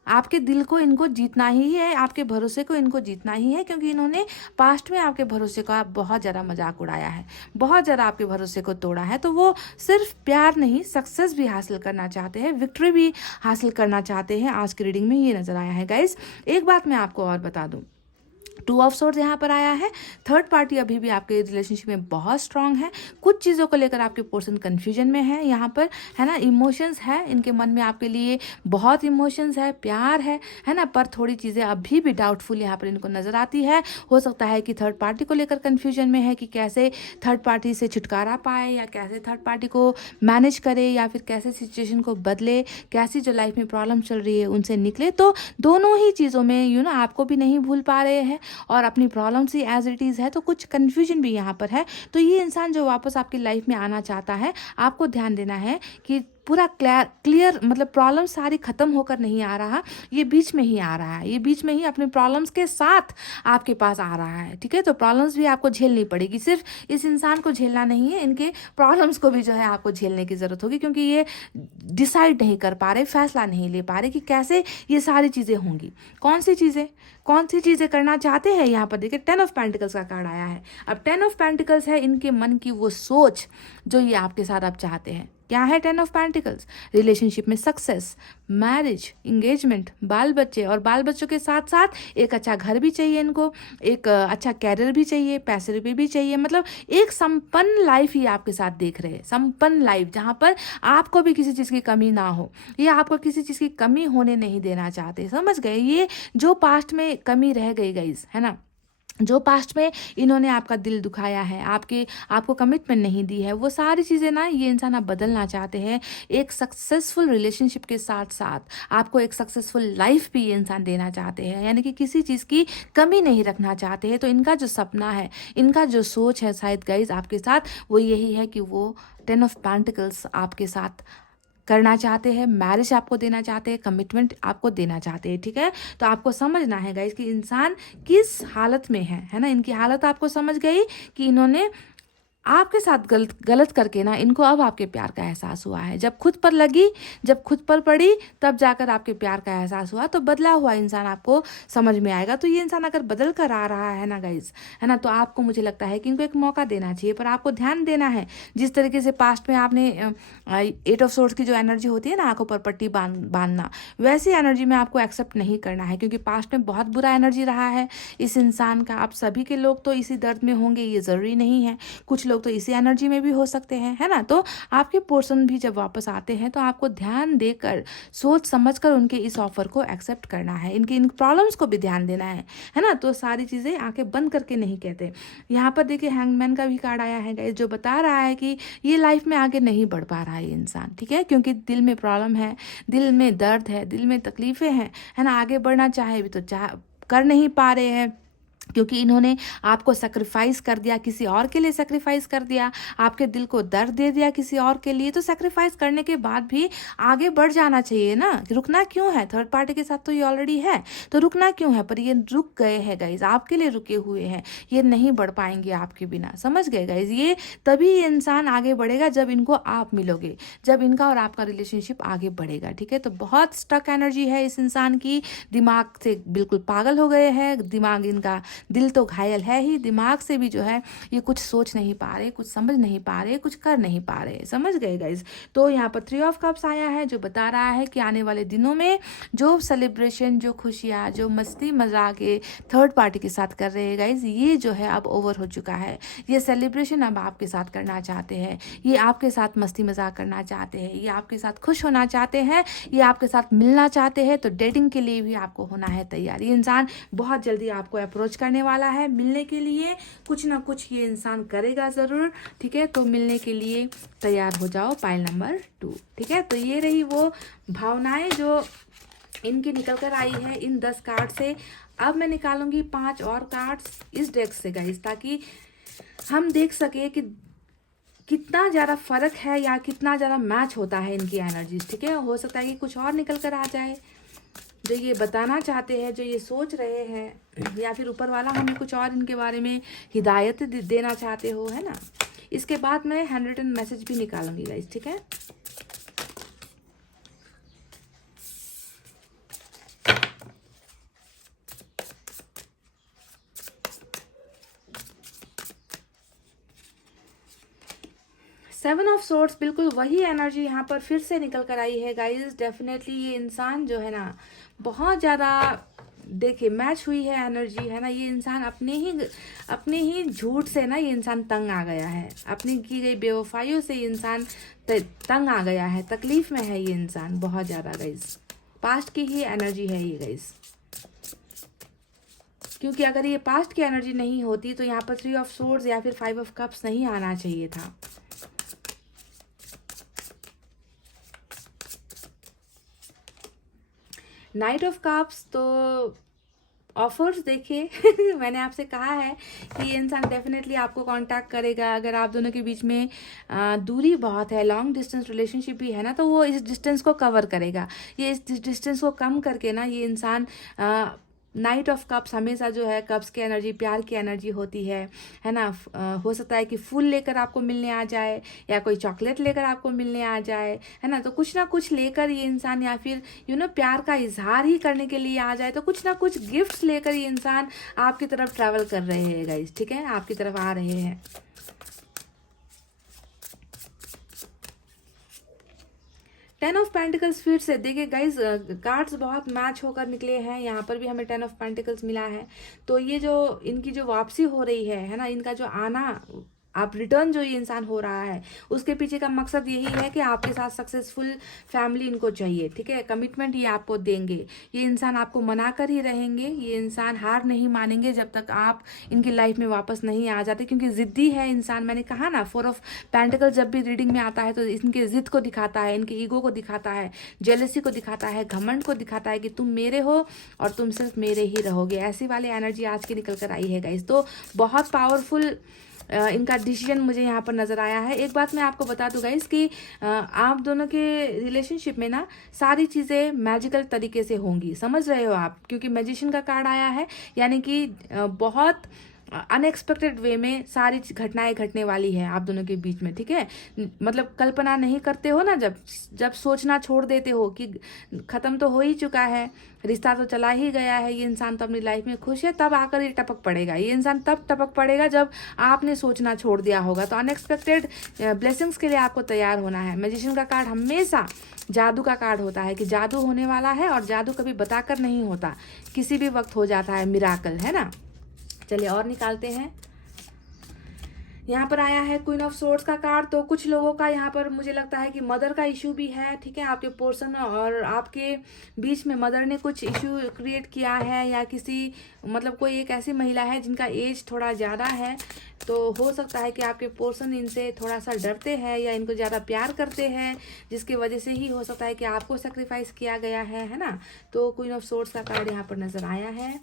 आपके दिल को इनको जीतना ही है, आपके भरोसे को इनको जीतना ही है। क्योंकि इन्होंने पास्ट में आपके भरोसे का बहुत ज़्यादा मजाक उड़ाया है, बहुत ज़्यादा आपके भरोसे को तोड़ा है। तो वो सिर्फ प्यार नहीं, सक्सेस भी हासिल करना चाहते हैं, विक्ट्री भी हासिल करना चाहते हैं। आज की रीडिंग में ये नज़र आया है गाइस। एक बात मैं आपको और बता दूँ, टू ऑफ सोर्ड्स यहाँ पर आया है। थर्ड पार्टी अभी भी आपके रिलेशनशिप में बहुत स्ट्रांग है, कुछ चीज़ों को लेकर आपके पर्सन कंफ्यूजन में है यहाँ पर, है ना। इमोशंस है इनके मन में आपके लिए, बहुत इमोशंस है, प्यार है ना। पर थोड़ी चीज़ें अभी भी डाउटफुल यहाँ पर इनको नज़र आती है। हो सकता है कि थर्ड पार्टी को लेकर कंफ्यूजन में है कि कैसे थर्ड पार्टी से छुटकारा पाए, या कैसे थर्ड पार्टी को मैनेज करे, या फिर कैसे सिचुएशन को बदले, कैसी जो लाइफ में प्रॉब्लम चल रही है उनसे निकले। तो दोनों ही चीज़ों में आपको भी नहीं भूल पा रहे हैं और अपनी प्रॉब्लम से एज इट इज़ है, तो कुछ कन्फ्यूजन भी यहाँ पर है। तो ये इंसान जो वापस आपकी लाइफ में आना चाहता है, आपको ध्यान देना है कि पूरा क्लियर मतलब प्रॉब्लम सारी ख़त्म होकर नहीं आ रहा, ये बीच में ही आ रहा है, ये बीच में ही अपने प्रॉब्लम्स के साथ आपके पास आ रहा है। ठीक है, तो प्रॉब्लम्स भी आपको झेलनी पड़ेगी, सिर्फ इस इंसान को झेलना नहीं है, इनके प्रॉब्लम्स को भी जो है आपको झेलने की ज़रूरत होगी, क्योंकि ये डिसाइड नहीं कर पा रहे, फैसला नहीं ले पा रहे कि कैसे ये सारी चीज़ें होंगी, कौन सी चीज़ें करना चाहते हैं। यहाँ पर देखिए 10 ऑफ पेंटिकल्स का कार्ड आया है। अब 10 ऑफ पेंटिकल्स है इनके मन की वो सोच जो ये आपके साथ अब चाहते हैं। क्या है 10 ऑफ पेंटिकल्स? रिलेशनशिप में सक्सेस, मैरिज, इंगेजमेंट, बाल बच्चे, और बाल बच्चों के साथ साथ एक अच्छा घर भी चाहिए इनको, एक अच्छा कैरियर भी चाहिए, पैसे रुपये भी चाहिए, मतलब एक संपन्न लाइफ ही आपके साथ देख रहे हैं, संपन्न लाइफ जहाँ पर आपको भी किसी चीज़ की कमी ना हो, ये आपको किसी चीज़ की कमी होने नहीं देना चाहते। समझ गए? ये जो पास्ट में कमी रह गई गाइस, है ना, जो पास्ट में इन्होंने आपका दिल दुखाया है, आपको कमिटमेंट नहीं दी है, वो सारी चीज़ें ना ये इंसान आप बदलना चाहते हैं। एक सक्सेसफुल रिलेशनशिप के साथ साथ आपको एक सक्सेसफुल लाइफ भी ये इंसान देना चाहते हैं, यानी कि किसी चीज़ की कमी नहीं रखना चाहते हैं। तो इनका जो सपना है, इनका जो सोच है शायद गाइज आपके साथ, वो यही है कि वो 10 ऑफ पेंटिकल्स आपके साथ करना चाहते हैं, मैरिज आपको देना चाहते हैं, कमिटमेंट आपको देना चाहते हैं। ठीक है, तो आपको समझना है गाइस कि इंसान किस हालत में है ना, इनकी हालत आपको समझ गई कि इन्होंने आपके साथ गलत करके ना इनको अब आपके प्यार का एहसास हुआ है। जब खुद पर लगी, जब खुद पर पड़ी, तब जाकर आपके प्यार का एहसास हुआ। तो बदला हुआ इंसान आपको समझ में आएगा। तो ये इंसान अगर बदल कर आ रहा है ना गाइज, है ना, तो आपको, मुझे लगता है कि इनको एक मौका देना चाहिए, पर आपको ध्यान देना है। जिस तरीके से पास्ट में आपने 8 ऑफ सोर्ड्स की जो एनर्जी होती है ना, आंखों पर पट्टी बांधना, वैसी एनर्जी में आपको एक्सेप्ट नहीं करना है, क्योंकि पास्ट में बहुत बुरा एनर्जी रहा है इस इंसान का। आप सभी के लोग तो इसी दर्द में होंगे, ये ज़रूरी नहीं है, कुछ लोग तो इसी एनर्जी में भी हो सकते हैं, है ना। तो आपके पर्सन भी जब वापस आते हैं तो आपको ध्यान देकर, सोच समझकर उनके इस ऑफर को एक्सेप्ट करना है, इनकी इन प्रॉब्लम्स को भी ध्यान देना है ना। तो सारी चीज़ें आंखें बंद करके नहीं कहते। यहाँ पर देखिए हैंगमैन का भी कार्ड आया है गाइस, जो बता रहा है कि ये लाइफ में आगे नहीं बढ़ पा रहा है ये इंसान। ठीक है, क्योंकि दिल में प्रॉब्लम है, दिल में दर्द है, दिल में तकलीफें हैं, है ना। आगे बढ़ना चाहे भी तो कर नहीं पा रहे हैं, क्योंकि इन्होंने आपको सेक्रीफाइस कर दिया, किसी और के लिए सेक्रीफाइस कर दिया, आपके दिल को दर्द दे दिया किसी और के लिए। तो सेक्रीफाइस करने के बाद भी आगे बढ़ जाना चाहिए ना, रुकना क्यों है? थर्ड पार्टी के साथ तो ये ऑलरेडी है, तो रुकना क्यों है? पर ये रुक गए हैं गाइज, आपके लिए रुके हुए हैं, ये नहीं बढ़ पाएंगे आपके बिना। समझ गए गाइज? ये तभी ये इंसान आगे बढ़ेगा जब इनको आप मिलोगे, जब इनका और आपका रिलेशनशिप आगे बढ़ेगा। ठीक है, तो बहुत स्टक एनर्जी है इस इंसान की, दिमाग से बिल्कुल पागल हो गए हैं, दिमाग इनका, दिल तो घायल है ही, दिमाग से भी जो है ये कुछ सोच नहीं पा रहे, कुछ समझ नहीं पा रहे, कुछ कर नहीं पा रहे। समझ गए गाइज? तो यहाँ पर 3 ऑफ कप्स आया है, जो बता रहा है कि आने वाले दिनों में जो सेलिब्रेशन, जो खुशियाँ, जो मस्ती मजाक ये थर्ड पार्टी के साथ कर रहे हैं गाइज, ये जो है अब ओवर हो चुका है। ये सेलिब्रेशन अब आपके साथ करना चाहते हैं, ये आपके साथ मस्ती मजाक करना चाहते हैं, ये आपके साथ खुश होना चाहते हैं, ये आपके साथ मिलना चाहते हैं। तो डेटिंग के लिए भी आपको होना है तैयार। ये इंसान बहुत जल्दी आपको अप्रोच करने वाला है, मिलने के लिए कुछ ना कुछ ये इंसान करेगा ज़रूर। ठीक है, तो मिलने के लिए तैयार हो जाओ, पाइल नंबर 2। ठीक है, तो ये रही वो भावनाएं जो इनकी निकल कर आई है इन 10 कार्ड से। अब मैं निकालूंगी 5 और कार्ड्स इस डेक से गाइस, ताकि हम देख सके कि कितना ज़्यादा फर्क है या कितना ज़्यादा मैच होता है इनकी एनर्जीज। ठीक है, हो सकता है कि कुछ और निकल कर आ जाए जो ये बताना चाहते हैं, जो ये सोच रहे हैं, या फिर ऊपर वाला हमें कुछ और इनके बारे में हिदायत देना चाहते हो, है ना। इसके बाद मैं 100 मैसेज भी निकालूंगी गाइस। ठीक है, सेवन ऑफ सोर्ड्स, बिल्कुल वही एनर्जी यहाँ पर फिर से निकल कर आई है गाइस। डेफिनेटली ये इंसान जो है ना बहुत ज़्यादा, देखिए मैच हुई है एनर्जी, है ना। ये इंसान अपने ही झूठ से ना ये इंसान तंग आ गया है, अपनी की गई बेवफाइयों से ये इंसान तंग आ गया है, तकलीफ में है ये इंसान बहुत ज़्यादा गाइस। पास्ट की ही एनर्जी है ये गाइस, क्योंकि अगर ये पास्ट की एनर्जी नहीं होती तो यहाँ पर 3 ऑफ सोर्ड्स या फिर 5 ऑफ कप्स नहीं आना चाहिए था। नाइट ऑफ कप्स, तो ऑफर्स देखिए मैंने आपसे कहा है कि ये इंसान डेफिनेटली आपको कांटेक्ट करेगा। अगर आप दोनों के बीच में दूरी बहुत है, लॉन्ग डिस्टेंस रिलेशनशिप भी है ना, तो वो इस डिस्टेंस को कवर करेगा। ये इस डिस्टेंस को कम करके ना ये इंसान नाइट ऑफ कप्स हमेशा जो है कप्स की एनर्जी, प्यार की एनर्जी होती है ना। हो सकता है कि फूल लेकर आपको मिलने आ जाए या कोई चॉकलेट लेकर आपको मिलने आ जाए, है ना। तो कुछ ना कुछ लेकर ये इंसान, या फिर प्यार का इजहार ही करने के लिए आ जाए, तो कुछ ना कुछ गिफ्ट्स लेकर ये इंसान आपकी तरफ ट्रैवल कर रहे हैं गाइस, ठीक है, आपकी तरफ आ रहे हैं। टेन ऑफ पेंटिकल्स फिर से देखिए गाइज, कार्ड्स बहुत मैच होकर निकले हैं। यहाँ पर भी हमें 10 ऑफ पेंटिकल्स मिला है। तो ये जो इनकी जो वापसी हो रही है ना, इनका जो आना, आप रिटर्न जो ये इंसान हो रहा है, उसके पीछे का मकसद यही है कि आपके साथ सक्सेसफुल फैमिली इनको चाहिए, ठीक है। कमिटमेंट ये आपको देंगे। ये इंसान आपको मना कर ही रहेंगे। ये इंसान हार नहीं मानेंगे जब तक आप इनकी लाइफ में वापस नहीं आ जाते, क्योंकि जिद्दी है इंसान। मैंने कहा ना, 4 ऑफ पेंटिकल जब भी रीडिंग में आता है तो इनके जिद को दिखाता है, इनके ईगो को दिखाता है, जेलसी को दिखाता है, घमंड को दिखाता है कि तुम मेरे हो और तुम सिर्फ मेरे ही रहोगे। ऐसी वाली एनर्जी आज की निकल कर आई है गाइस। तो बहुत पावरफुल इनका डिसीजन मुझे यहाँ पर नज़र आया है। एक बात मैं आपको बता दूँ गाइस कि आप दोनों के रिलेशनशिप में ना सारी चीज़ें मैजिकल तरीके से होंगी, समझ रहे हो आप, क्योंकि मैजिशियन का कार्ड आया है, यानी कि बहुत अनएक्सपेक्टेड वे में सारी घटनाएं घटने वाली है आप दोनों के बीच में, ठीक है। मतलब कल्पना नहीं करते हो ना, जब सोचना छोड़ देते हो कि ख़त्म तो हो ही चुका है, रिश्ता तो चला ही गया है, ये इंसान तो अपनी लाइफ में खुश है, तब आकर ये टपक पड़ेगा। ये इंसान तब टपक पड़ेगा जब आपने सोचना छोड़ दिया होगा। तो अनएक्सपेक्टेड ब्लेसिंग्स के लिए आपको तैयार होना है। मैजिशियन का कार्ड हमेशा जादू का कार्ड होता है कि जादू होने वाला है, और जादू कभी बताकर नहीं होता, किसी भी वक्त हो जाता है, मिराकल, है ना। चलिए और निकालते हैं। यहाँ पर आया है क्वीन ऑफ सोर्ड्स का कार्ड। तो कुछ लोगों का यहाँ पर मुझे लगता है कि मदर का इशू भी है, ठीक है। आपके पर्सन और आपके बीच में मदर ने कुछ इशू क्रिएट किया है, या किसी मतलब कोई एक ऐसी महिला है जिनका एज थोड़ा ज़्यादा है। तो हो सकता है कि आपके पर्सन इनसे थोड़ा सा डरते हैं या इनको ज़्यादा प्यार करते हैं, जिसकी वजह से ही हो सकता है कि आपको सेक्रीफाइस किया गया है ना। तो क्वीन ऑफ सोर्ड्स का कार्ड यहाँ पर नज़र आया है।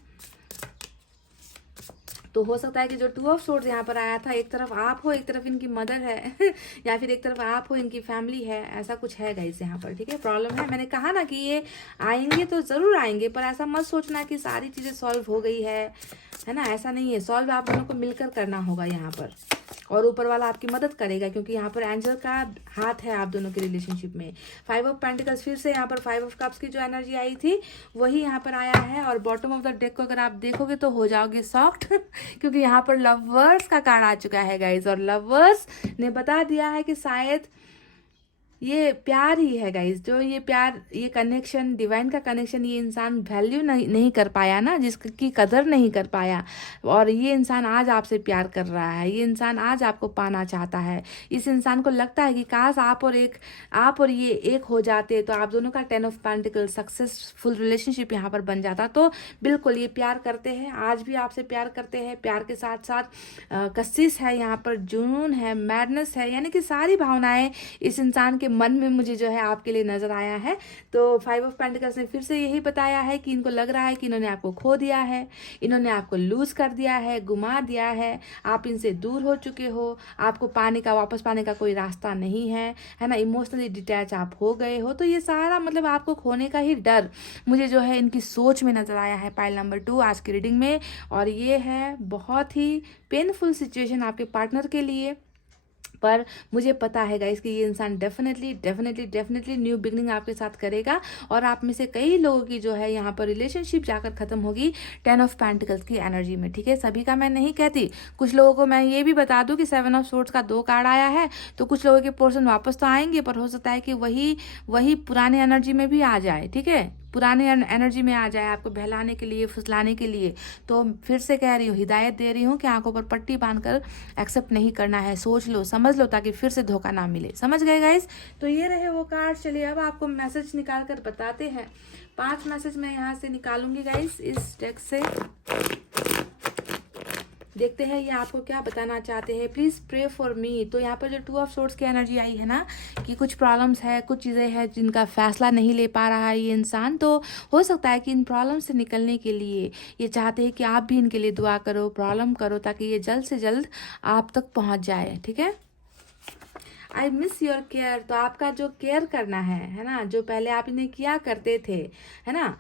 तो हो सकता है कि जो 2 ऑफ सोर्ड्स यहाँ पर आया था, एक तरफ आप हो, एक तरफ इनकी मदर है या फिर एक तरफ आप हो, इनकी फैमिली है, ऐसा कुछ है गाइस यहाँ पर, ठीक है। प्रॉब्लम है, मैंने कहा ना कि ये आएंगे तो ज़रूर आएंगे, पर ऐसा मत सोचना कि सारी चीज़ें सॉल्व हो गई है ना, ऐसा नहीं है। सॉल्व आप दोनों को मिलकर करना होगा यहाँ पर, और ऊपर वाला आपकी मदद करेगा, क्योंकि यहाँ पर एंजल का हाथ है आप दोनों के रिलेशनशिप में। 5 ऑफ पेंटिकल्स फिर से यहाँ पर 5 ऑफ कप्स की जो एनर्जी आई थी वही यहाँ पर आया है। और बॉटम ऑफ द डेक को अगर आप देखोगे तो हो जाओगे शॉक्ड क्योंकि यहाँ पर लवर्स का कार्ड आ चुका है गाइज, और लवर्स ने बता दिया है कि शायद ये प्यार ही है गाइज, जो ये प्यार, ये कनेक्शन, डिवाइन का कनेक्शन ये इंसान वैल्यू नहीं कर पाया ना, जिसकी कदर नहीं कर पाया, और ये इंसान आज आपसे प्यार कर रहा है। ये इंसान आज आपको पाना चाहता है। इस इंसान को लगता है कि काश आप और ये एक हो जाते तो आप दोनों का 10 ऑफ पेंटिकल सक्सेसफुल रिलेशनशिप यहाँ पर बन जाता। तो बिल्कुल ये प्यार करते हैं, आज भी आपसे प्यार करते हैं। प्यार के साथ साथ कशिश है यहाँ पर, जुनून है, मैडनेस है, यानी कि सारी भावनाएं इस इंसान के मन में मुझे जो है आपके लिए नजर आया है। तो 5 ऑफ पेंटिकल्स ने फिर से यही बताया है कि इनको लग रहा है कि इन्होंने आपको खो दिया है, इन्होंने आपको लूज कर दिया है, गुमा दिया है, आप इनसे दूर हो चुके हो, आपको वापस पाने का कोई रास्ता नहीं है ना, इमोशनली डिटैच आप हो गए हो। तो ये सारा मतलब आपको खोने का ही डर मुझे जो है इनकी सोच में नजर आया है, पाइल नंबर 2 आज की रीडिंग में। और ये है बहुत ही पेनफुल सिचुएशन आपके पार्टनर के लिए, पर मुझे पता है गाइस कि ये इंसान डेफिनेटली न्यू बिगनिंग आपके साथ करेगा, और आप में से कई लोगों की जो है यहाँ पर रिलेशनशिप जाकर खत्म होगी 10 ऑफ पेंटिकल्स की एनर्जी में, ठीक है। सभी का मैं नहीं कहती, कुछ लोगों को मैं ये भी बता दूं कि 7 ऑफ सोर्ड्स का 2 कार्ड आया है, तो कुछ लोगों के पोर्शन वापस तो आएंगे, पर हो सकता है कि वही पुराने एनर्जी में भी आ जाए, ठीक है, पुराने एनर्जी में आ जाए आपको बहलाने के लिए, फुसलाने के लिए। तो फिर से कह रही हूँ, हिदायत दे रही हूँ कि आंखों पर पट्टी बांधकर एक्सेप्ट नहीं करना है, सोच लो, समझ लो, ताकि फिर से धोखा ना मिले। समझ गए गाइस? तो ये रहे वो कार्ड। चलिए अब आपको मैसेज निकाल कर बताते हैं। 5 मैसेज मैं यहाँ से निकालूंगी गाइस इस डेक से। देखते हैं ये आपको क्या बताना चाहते हैं। Please pray for me. तो यहाँ पर जो 2 ऑफ सोर्ड्स की एनर्जी आई है ना, कि कुछ प्रॉब्लम्स है, कुछ चीज़ें हैं जिनका फैसला नहीं ले पा रहा है ये इंसान। तो हो सकता है कि इन प्रॉब्लम से निकलने के लिए ये चाहते हैं कि आप भी इनके लिए दुआ करो, प्रॉब्लम करो, ताकि ये जल्द से जल्द आप तक पहुँच जाए। ठीक है। I miss your care. तो आपका जो केयर करना है ना, जो पहले आप इन्हें किया करते थे, है ना,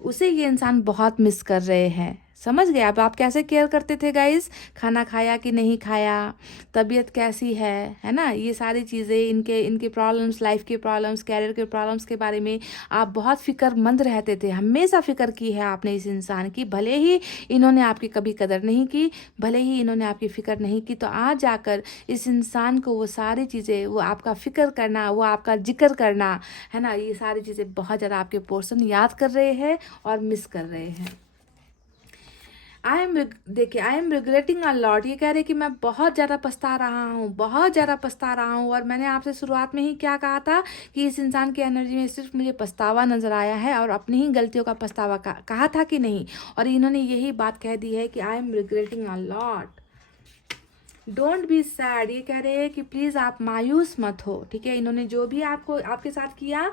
उसे ये इंसान बहुत मिस कर रहे हैं। समझ गए आप कैसे केयर करते थे गाइस? खाना खाया कि नहीं खाया, तबीयत कैसी है ना, ये सारी चीज़ें, इनके प्रॉब्लम्स, लाइफ के प्रॉब्लम्स, कैरियर के प्रॉब्लम्स के बारे में आप बहुत फिक्रमंद रहते थे। हमेशा फिक्र की है आपने इस इंसान की। भले ही इन्होंने आपकी कभी कदर नहीं की, भले ही इन्होंने आपकी फ़िक्र नहीं की, तो आज जाकर इस इंसान को वो सारी चीज़ें, वो आपका फ़िक्र करना, वो आपका जिक्र करना, है ना, ये सारी चीज़ें बहुत ज़्यादा आपके पर्सन याद कर रहे हैं और मिस कर रहे हैं। देखिए, I am regretting a lot. ये कह रहे कि मैं बहुत ज़्यादा पछता रहा हूँ, बहुत ज़्यादा पछता रहा हूँ। और मैंने आपसे शुरुआत में ही क्या कहा था कि इस इंसान की एनर्जी में सिर्फ मुझे पछतावा नज़र आया है, और अपनी ही गलतियों का पछतावा कहा था कि नहीं, और इन्होंने यही बात कह दी है कि I am regretting a lot. Don't be sad. ये कह रहे हैं कि प्लीज़ आप मायूस मत हो। ठीक है। इन्होंने जो भी आपके साथ किया,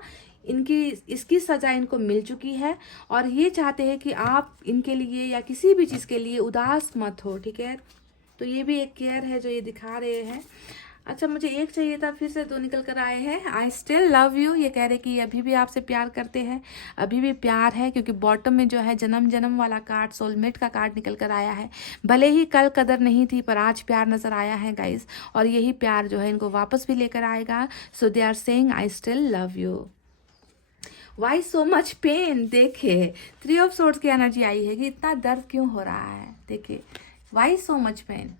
इसकी सज़ा इनको मिल चुकी है, और ये चाहते हैं कि आप इनके लिए या किसी भी चीज़ के लिए उदास मत हो। ठीक है। तो ये भी एक केयर है जो ये दिखा रहे हैं। अच्छा, मुझे एक चाहिए था, फिर से 2 निकल कर आए हैं। आई स्टिल लव यू। ये कह रहे कि अभी भी आपसे प्यार करते हैं, अभी भी प्यार है, क्योंकि बॉटम में जो है जन्म वाला कार्ड, सोलमेट का कार्ड निकल कर आया है। भले ही कल कदर नहीं थी, पर आज प्यार नज़र आया है गाइस, और यही प्यार जो है इनको वापस भी लेकर आएगा। So they are saying I still love you. Why so much pain. देखिए, 3 ऑफ सोर्ड्स की एनर्जी आई है कि इतना दर्द क्यों हो रहा है। देखिए, वाई सो मच पेन।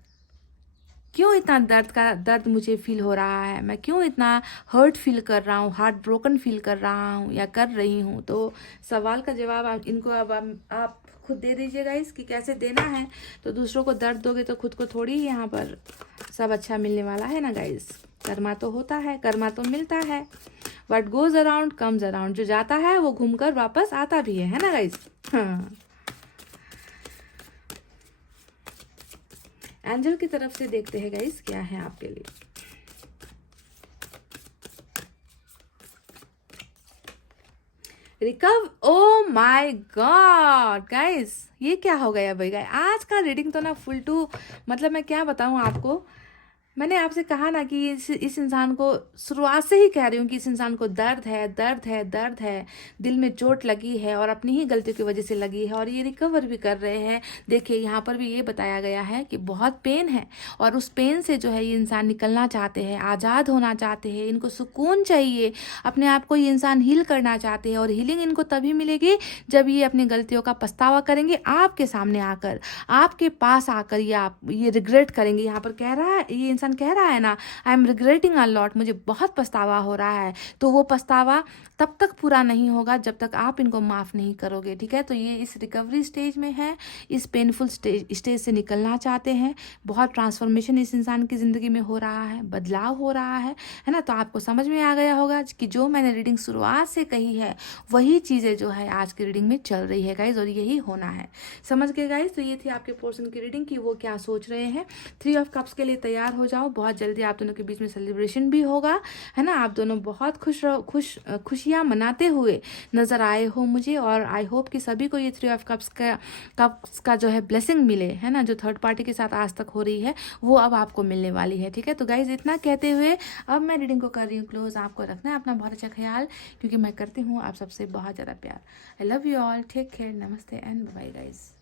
क्यों इतना दर्द मुझे फील हो रहा है, मैं क्यों इतना हर्ट फील कर रहा हूँ, हार्ट ब्रोकन फील कर रहा हूँ या कर रही हूँ। तो सवाल का जवाब इनको अब आप खुद दे दीजिएगा, इसकी कैसे देना है। तो दूसरों को दर्द दोगे तो खुद को थोड़ी ही यहाँ पर सब अच्छा मिलने वाला है ना गाइस। कर्मा तो होता है, कर्मा तो मिलता है। What goes around comes around. जो जाता है वो घूमकर वापस आता भी है ना गाइस। हाँ, एंजल की तरफ से देखते हैं गाइस क्या है आपके लिए। रिकव। ओ माय गॉड गाइस, ये क्या हो गया भाई गाइस। आज का रीडिंग तो ना फुल टू, मतलब मैं क्या बताऊं आपको। मैंने आपसे कहा ना कि इस इंसान को, शुरुआत से ही कह रही हूँ कि इस इंसान को दर्द है, दर्द है, दर्द है, दिल में चोट लगी है, और अपनी ही गलतियों की वजह से लगी है, और ये रिकवर भी कर रहे हैं। देखिए, यहाँ पर भी ये बताया गया है कि बहुत पेन है, और उस पेन से जो है ये इंसान निकलना चाहते हैं, आज़ाद होना चाहते हैं, इनको सुकून चाहिए, अपने आप को ये इंसान हील करना चाहते हैं। और हीलिंग इनको तभी मिलेगी जब ये अपनी गलतियों का पछतावा करेंगे, आपके सामने आकर, आपके पास आकर, ये रिग्रेट करेंगे। यहाँ पर कह रहा है ये इंसान, कह रहा है ना, I am regretting a lot, मुझे बहुत पछतावा हो रहा है। तो वो पछतावा तब तक पूरा नहीं होगा जब तक आप इनको माफ़ नहीं करोगे। ठीक है। तो ये इस रिकवरी स्टेज में है, इस पेनफुल स्टेज से निकलना चाहते हैं। बहुत ट्रांसफॉर्मेशन इस इंसान की ज़िंदगी में हो रहा है, बदलाव हो रहा है ना। तो आपको समझ में आ गया होगा कि जो मैंने रीडिंग शुरुआत से कही है, वही चीज़ें जो है आज की रीडिंग में चल रही है गाइज, और यही होना है। समझ गए गाइज। तो ये थी आपके पोर्शन की रीडिंग कि वो क्या सोच रहे हैं। 3 ऑफ कप्स के लिए तैयार हो जाओ, बहुत जल्दी आप दोनों के बीच में सेलिब्रेशन भी होगा, है ना। आप दोनों बहुत खुशियाँ मनाते हुए नज़र आए हो मुझे, और आई होप कि सभी को ये 3 ऑफ कप्स का जो है ब्लेसिंग मिले, है ना। जो थर्ड पार्टी के साथ आज तक हो रही है वो अब आपको मिलने वाली है। ठीक है। तो गाइज, इतना कहते हुए अब मैं रीडिंग को कर रही हूँ क्लोज। आपको रखना है अपना बहुत अच्छा ख्याल, क्योंकि मैं करती हूँ आप सबसे बहुत ज़्यादा प्यार। I love you all, take care, नमस्ते एंड बाय गाइज।